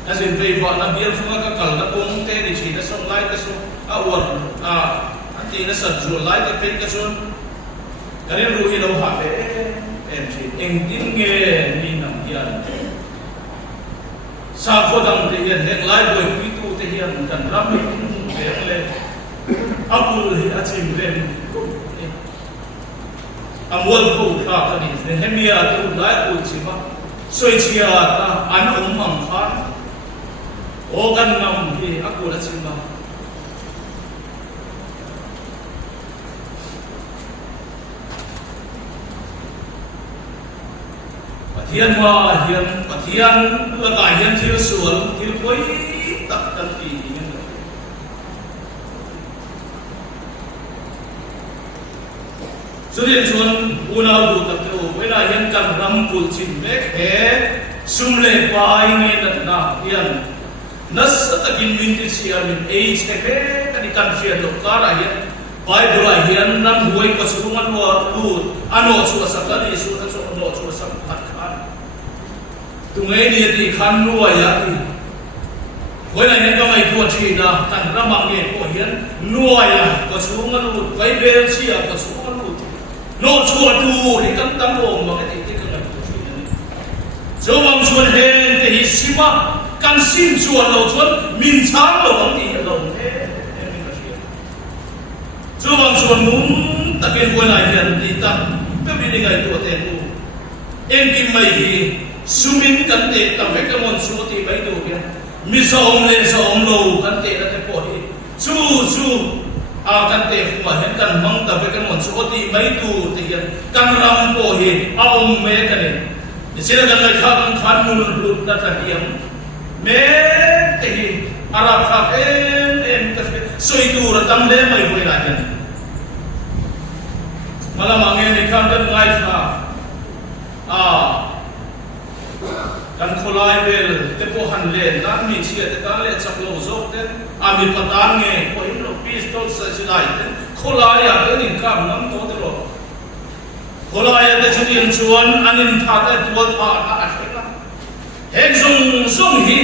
as in vei va na bial funga ka kal na kong te ni chi na song lai ka so war ati na sa ju lai ka pe ka so kare ru hi lo ha pe em chi eng tin nge ni nam hian sa kho dang te hian hek lai boy pi tu te hian kan ram ni ve le apul hi achim ren amwal ko kha ka ni hemia tu lai ku chi ma soi chia ta an mang kha o kan nam hi aku la chimba pathian la ka hian thil sual thil koi tak kan ti ni Sudian chuan una du tak te o wela hian kan ram pul chin mek he sumle pai nge na hian nas takin min ti sia min age he kan kan sia dokara hian Bible hian nam huai ko chu ngan lu ano chu sakani su na chu ano chu sak khat khan tungai ni ti khan nu ya ti hoi na hian ka mai tu thi na kan ramang nge ko hian nu ya ko chu ngan lu Bible chi ya ko chu ngan lu no chu tu ri kam tam lo ma ka ti ti kan tu chi ni zo wang chuan hen te hi sima kan sim chuan lo chuan min chang lo ang ti lo he chú bằng chuồn muốn ta kiên quên lại hiện đi ta các vị đi ngày tuổi tiền tu em kim mày thì sumin cắn tệ tầm với cái món số thì mấy đồ kia mi sao ông lên sao ông lâu cắn tệ là cái bỏ đi chú cắn tệ không mà hiện cắn măng tầm với cái món số thì mấy đồ thì hiện cắn ram bỏ đi ông mẹ cái này chỉ là cái này khác khán môn lụt ta thành điểm mẹ thì Arab khác em cái soi tu là tâm đế mày quên lại hiện malamang ni kan ngai fa kan kholai vel te po han le na mi chia te kan le chak lo zo te ami patan nge ko in lo pistol sa silai te kholai ya te nin kam nam to te ro kholai ya te chuin chuan anin tha te tual tha na a thena heng zong hi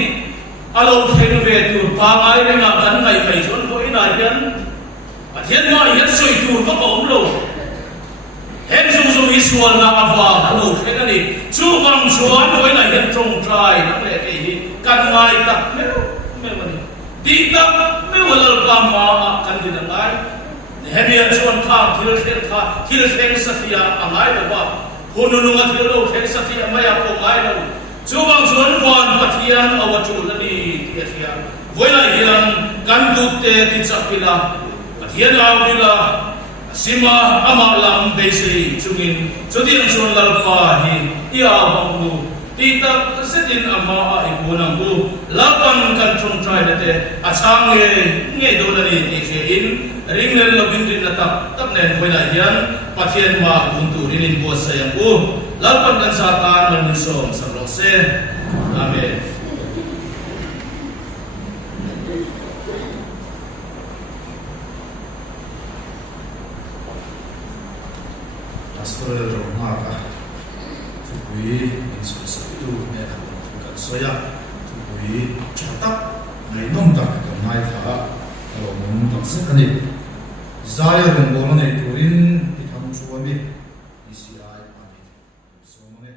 alo theng ve tu pa ngai re na kan ngai mai chuan ko in ai hian a thian ma hian soi tu ko om lo hem zum isual na awa lo thena ni chu wang chuan hoi na hian trong trai na le ke hi kan ngai tak me mani ti tak me walal ka ma kan din ngai hem ya chuan kha thil theng sathia angai lo ba hununu nga thil lo theng sathia ma ya ko ngai lo chu wang chuan kwan pathian awa chu la ni ti thia hoi na hian kan du te ti chakila pathian awila sima amalam besi chungin chodian chuan lalpa hi ia banglu tita setin ama a ikunang bu lapan kan chung trai dete achang nge do la ni ti che in ringnel lovin rin na tap nen hoina hian pathian ma buntu rinin bo sayang bu lapan kan sa tan man som sam lo se amen Pastor Romaka Tui Insul Sabtu Nera Kan Soya Tui Chatak Ngai Nong Tak Kamai Tha Romung Tak Sekani Zaya Rombonone Turin Ikam Chuami ICI Ami Somone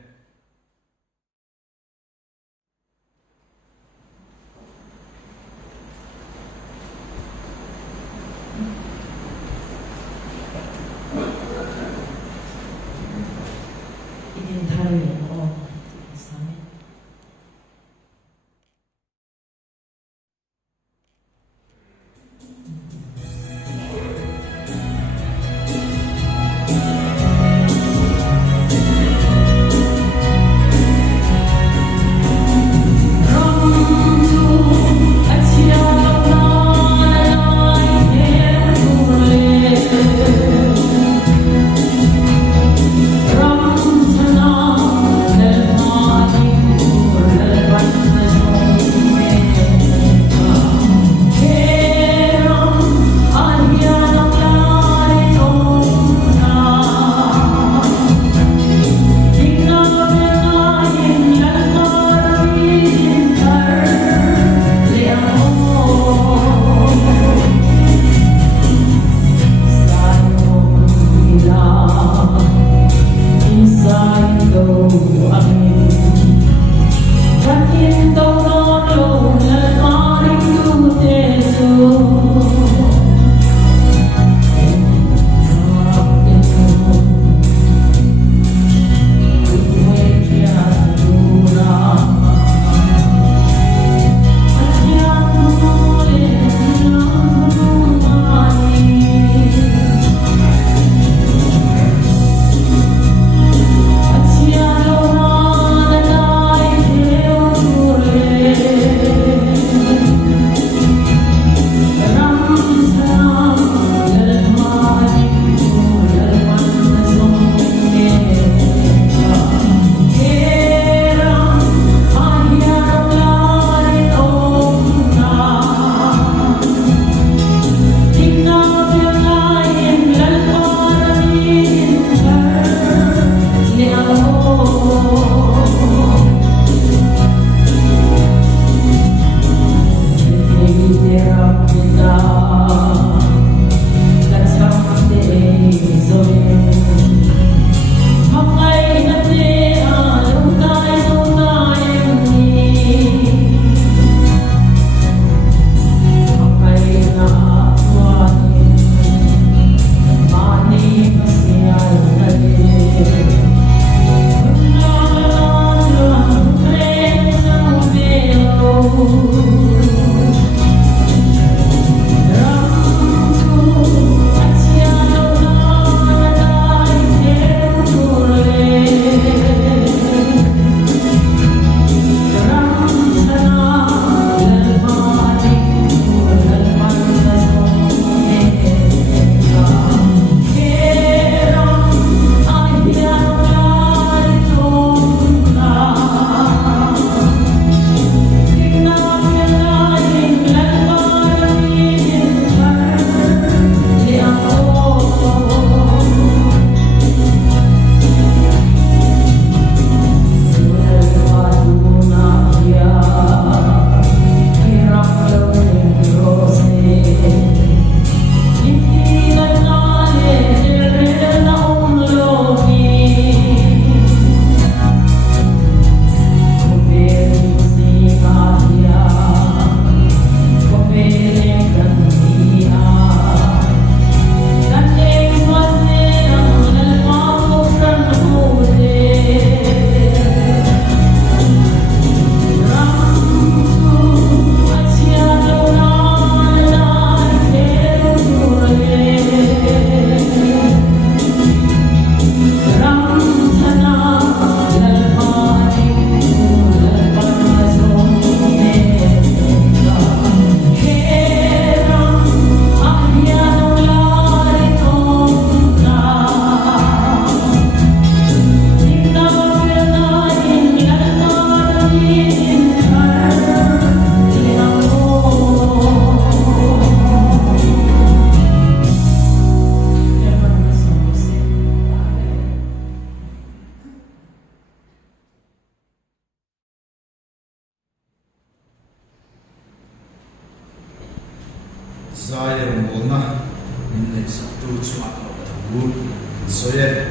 soye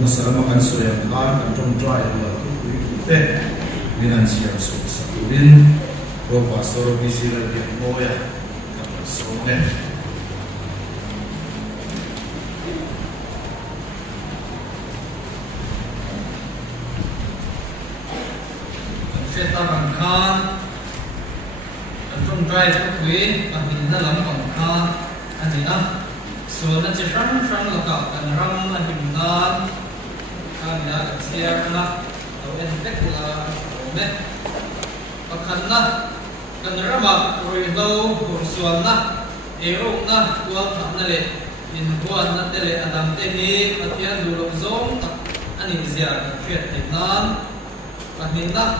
masarama kan soye kan trong dry lo te minan siap so sakurin ro pastor bisira dia moya kan so ne ta bằng khan anh trong trai cho quý anh mình đã làm bằng khan anh thì á số nó chỉ răng răng là cả anh răng anh hình ngan anh đã được xe na đầu em cách là mẹ và khăn na cần ra mặt rồi đâu rồi xuân na eo na qual thằng này lệ in quan na tê lệ adam tê hi anh thiên đủ lộc giống anh hình già chuyện thì nan anh hình na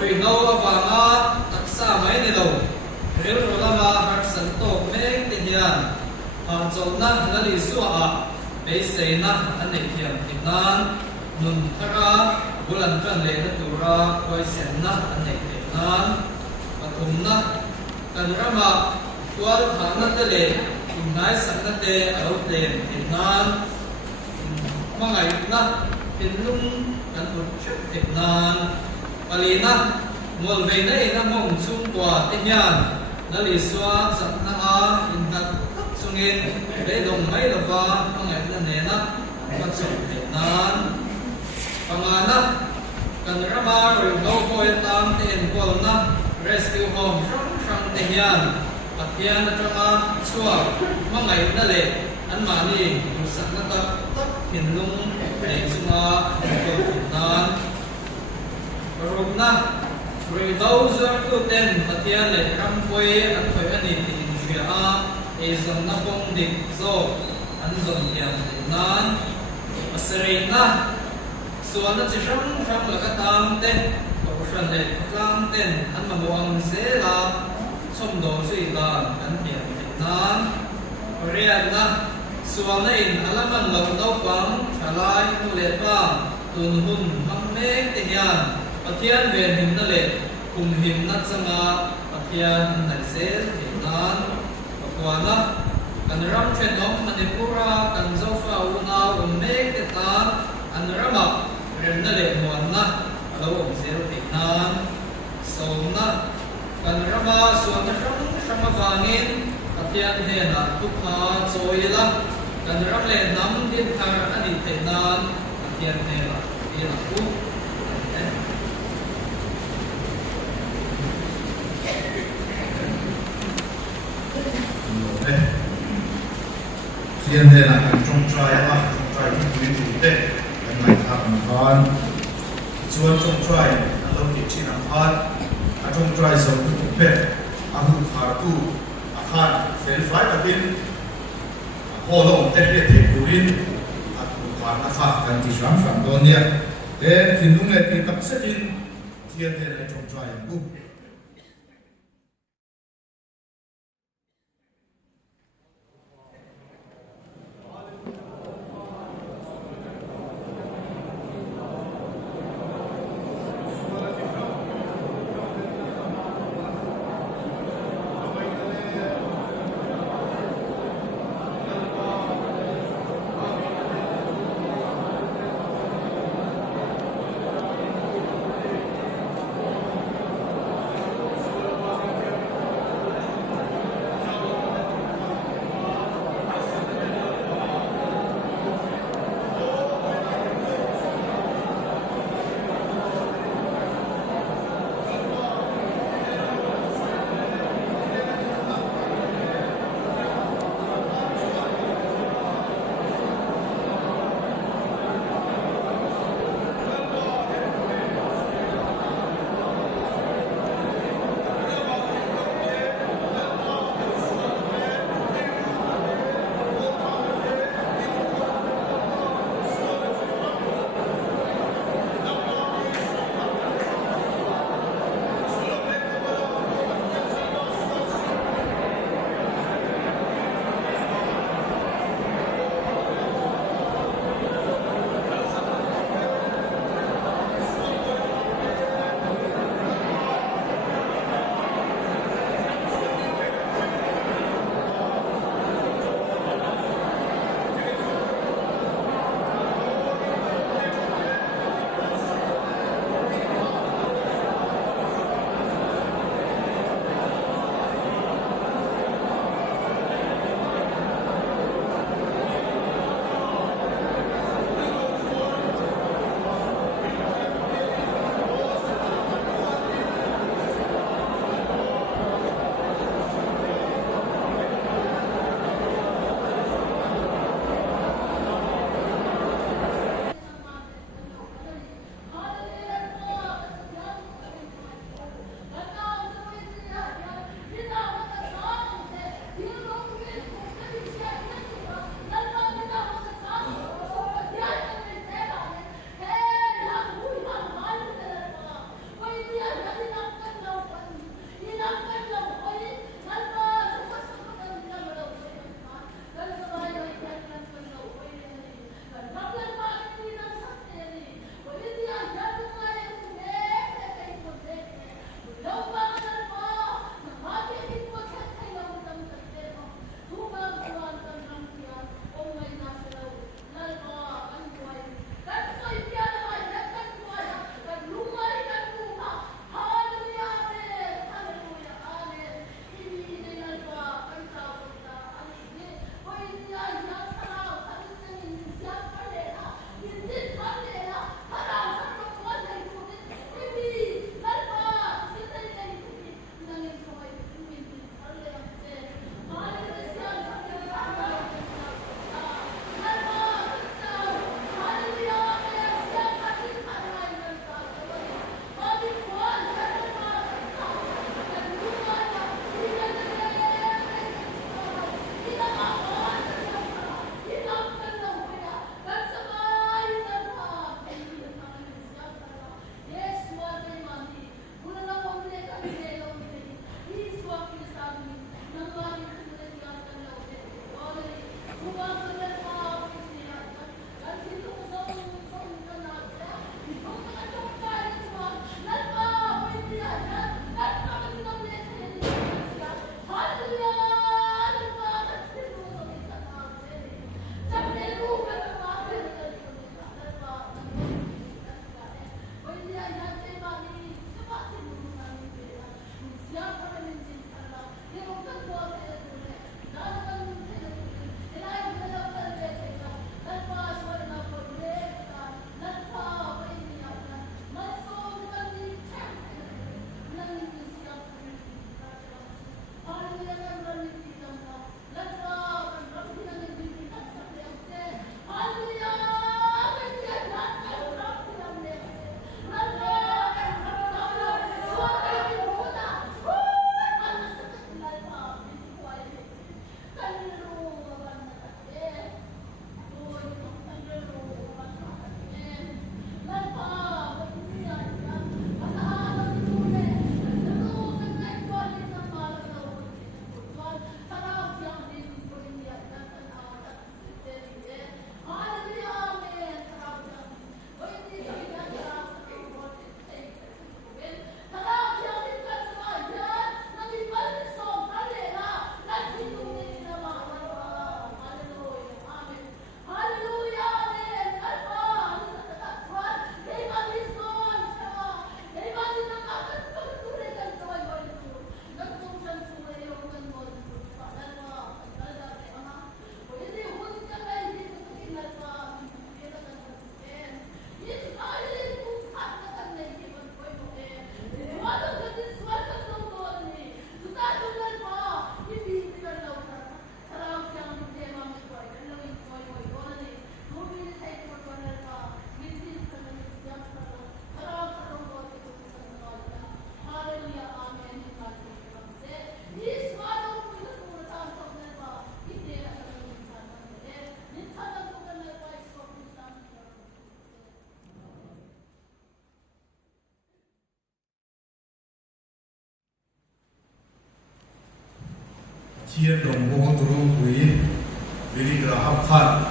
rồi đâu và ngã tất xa mấy này đâu nếu rồi là mà har sẵn tổ mấy tình hiền hàng châu na là lý do à bây giờ na anh này hiền thì nan nun thara bulan trần lệ nó tụ ra quay xem na anh này thì nan và thùng na cần ra mà quan hàng na tê lệ cùng nái sẵn na tê ở lên thì nan mà ngày na thì lung cần tổ chức thì nan Palina, ngồi về đây na mong chung qua tên nhàn, na lì xoa sẵn na a in đặt sung in để đồng mấy là va, mang ngày na nè na, bắt sung để nan, pangana, cần ra ma rồi đâu coi tam tên qual na, rescue home trong trong tên nhàn, bắt nhàn na trong a xua, mang ngày na lệ, anh mà ni, sẵn na tập tập hình lung để sung a, nan. Rồi na, rồi đâu giờ cứ tên phát hiện lệ răng quay anh phải anh đi tìm chuyện à, ấy dòng na bông địch zo, anh dòng tiền nan, asari na, xuân nó chỉ răng răng là cái tam tên, rồi xuân lệ tam tên, anh mà buông dễ là, xóm đồ suy là anh tiền nan, rồi anh na, xuân này anh làm anh lòng đâu quăng, trả lại nu lệ ba, tuần hun mang mê tiền nhàn. Patian về hình na lệ cùng hình nát sama patian nai sel hình nan và na kan ram chen ong manipura kan zofa una mek te tan an rama rem na lệ muan na alo om sel hình nan so na kan rama suan na sama vangin patian he na tu kha choi la kan ram le nam din thar ani te nan patian he la ila ku hiện nay là anh trong trai những quý chủ tệ anh này thằng con chuan trong trai anh lâu kịp chi làm ăn anh trong trai giống như một bè anh hụt thả tu anh khan phèn phái tập tin hồ lồng tết việt thì burin anh hụt thả anh khan anh chỉ sáng phản đồn nhé để thì lúc này thì tập sẽ in hiện nay là trong trai anh cũng thiên đồng hồ turu quý vì ra hấp khăn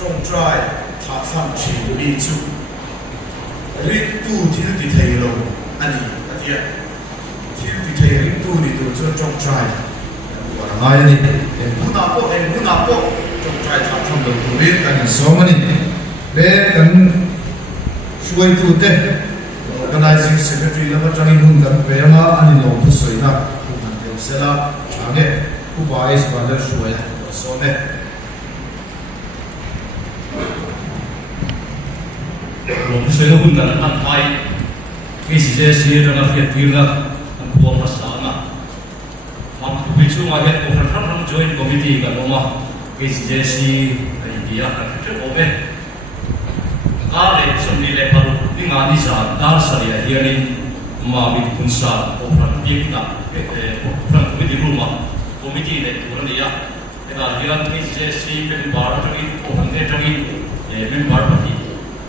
trong trai thả tham chỉ bị chu rít tu thiên thì thầy lâu anh ấy thiên thì thầy rít tu thì tu trong trai và ngay này em muốn nào bộ trong trai thả tham lâu tu biết cái số mà này bé cần xuôi tu thế organizing secretary là một trong những hùng cần về mà anh ấy làm thứ soi na cũng anh em sẽ là chẳng nghe cũng bài và là xuôi số này lom soi hun dan an mai KCJC dan afiat tirna an buang masana mam bichu ma het ko ram join committee ga loma KCJC idea ka tre obe ale somni le paru dinga ni sa dar saria hianin ma bi kunsa ko ram pikna ram committee ruma committee le turania eda hian KCJC member tagi ko hande tagi member pati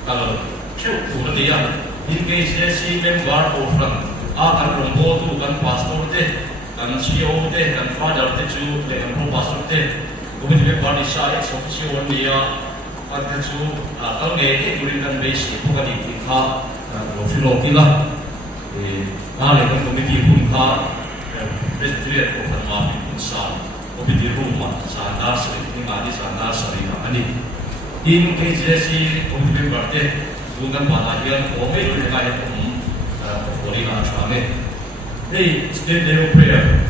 kalau cuk turun dia, ini sesi member orang akan rombong tu kan pastor deh, kan CEO deh, kan father deh cu, dengan pro pastor deh, kemudian member di saya official dia, kan cu, kalau ni gunakan base bukan di kita, official kita, ada kan komiti pun kita, base bukan maaf pun sah, komiti rumah sadar sering ada sadar sering ani. In KCJC komite berarti bukan bahagian komite yang ada poli nasional. Hey, state level prayer.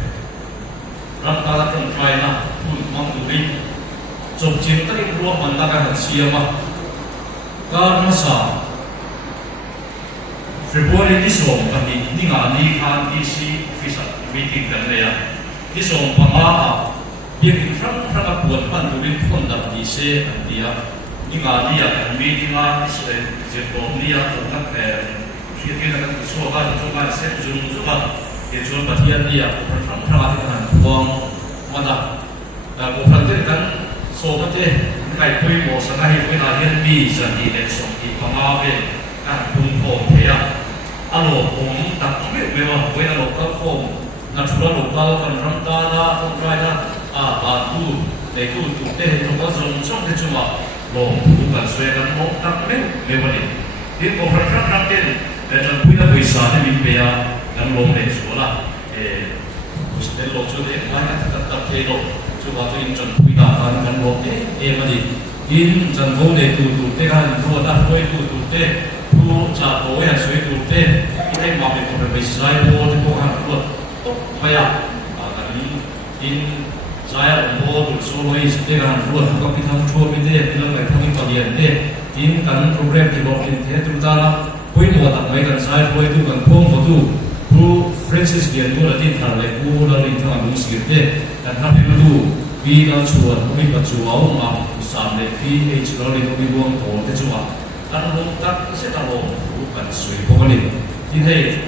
Rata-rata China pun mengubah job cinta yang keluar mandakan siapa. Karena sah Februari disong kami dengan kan DC official meeting dan dia disong pemaha yang infrang buat panduin kondak DC dia inga dia kan meeting ah jepo dia kondak kita kan soal kan set zoom juga zoom bagian dia infrang kan buang mana bukan kan soal teh kai pui mo sangai pui lahian bi jadi election di pengawe kan pun ya alo tak memang pui lokal kom natural lokal kan ramtana kontraya batu itu teh lokal zong teh cuma bukan sesuai dengan mau tak memang ini konfront nanti dan punya bisa ni biaya dan deh sekolah setelah lo sudah banyak tetap kelo coba tu incan punya kan madi in jangan deh tu kan tu dah tu teh tu jatuh ya sesuai tu teh kita mau itu bisa tu kan tu banyak in saya umur solo istiqam dulu kalau kita mencoba ini film yang kami kalian ini kan program di bawah ini terutama poin buat apa kan saya poin itu kan pom foto pro Francis dia itu nanti terlalu lalu itu kan musik dan tapi itu bilang cuan kami berjuang mam sampai PH lalu kami buang tol kecuali kan tak saya tahu bukan sesuai pokoknya ini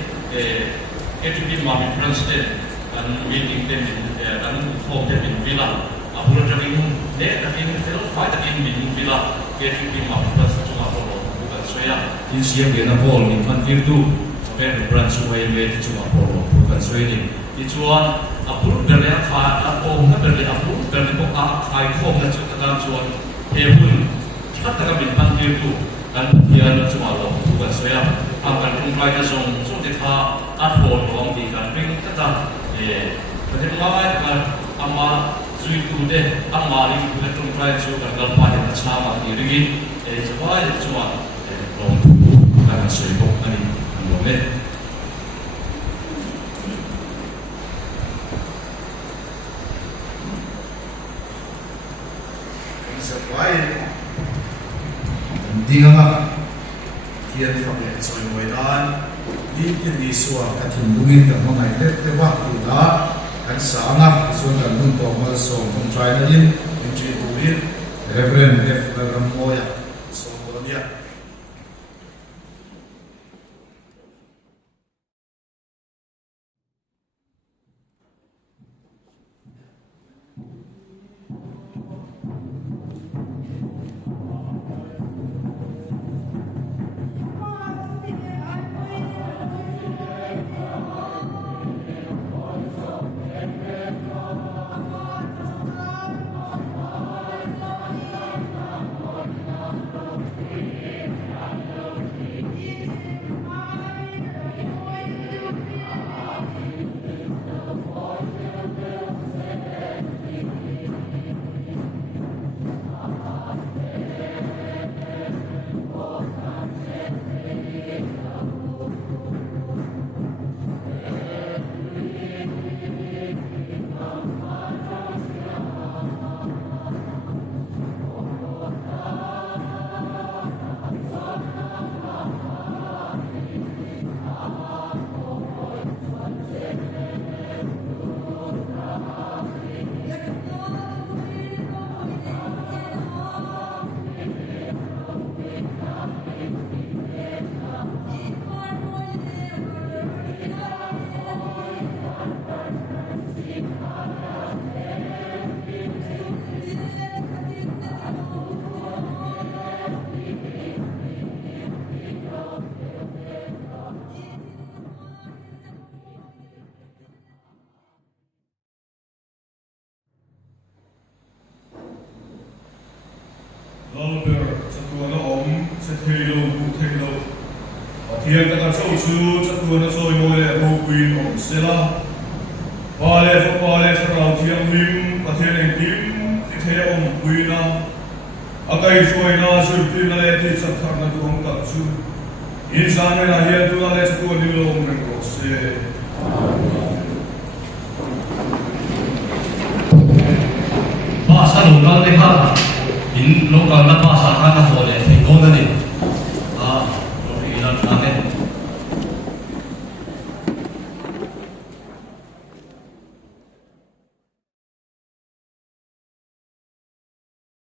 itu di mam Francis kan meeting dan home dan bilang apa jadi tapi kalau fight dan bilang jadi lima belas cuma polo bukan saya ini siang dia polo ni mantir tu sampai beran sungai ini cuma polo bukan saya ni dijual apa dari apa dari apa dari apa kai home dan juga jual hebun kita kami mantir tu dan dia cuma lo bukan saya akan kumpai kasong kita apa orang di kan ring kita jadi mengapa kan amma zui tu deh amma ini tu deh kumpai tu kan kalau pada macam ini sebab itu cuma orang tu kan sebab ini boleh sebab dia dia fakir soal moidan ini suah katin bungin dan mengai waktu dah kan sangat sudah untuk masuk China ini menjadi Reverend F. Ramoya Sokonia. Lalber chatuana om se thelo bu thelo pathian ta kan so chu chatuana soi mo le ho queen om sela pale fo pale thrau thiam lim pathian en tim ti the om queena akai soi na sur ti na le ti chat thar na dong ka chu insan na hian tu na le chatuan ni lo om ren ko se Bahasa lokal deh kan, in lokal na bahasa kan na boleh.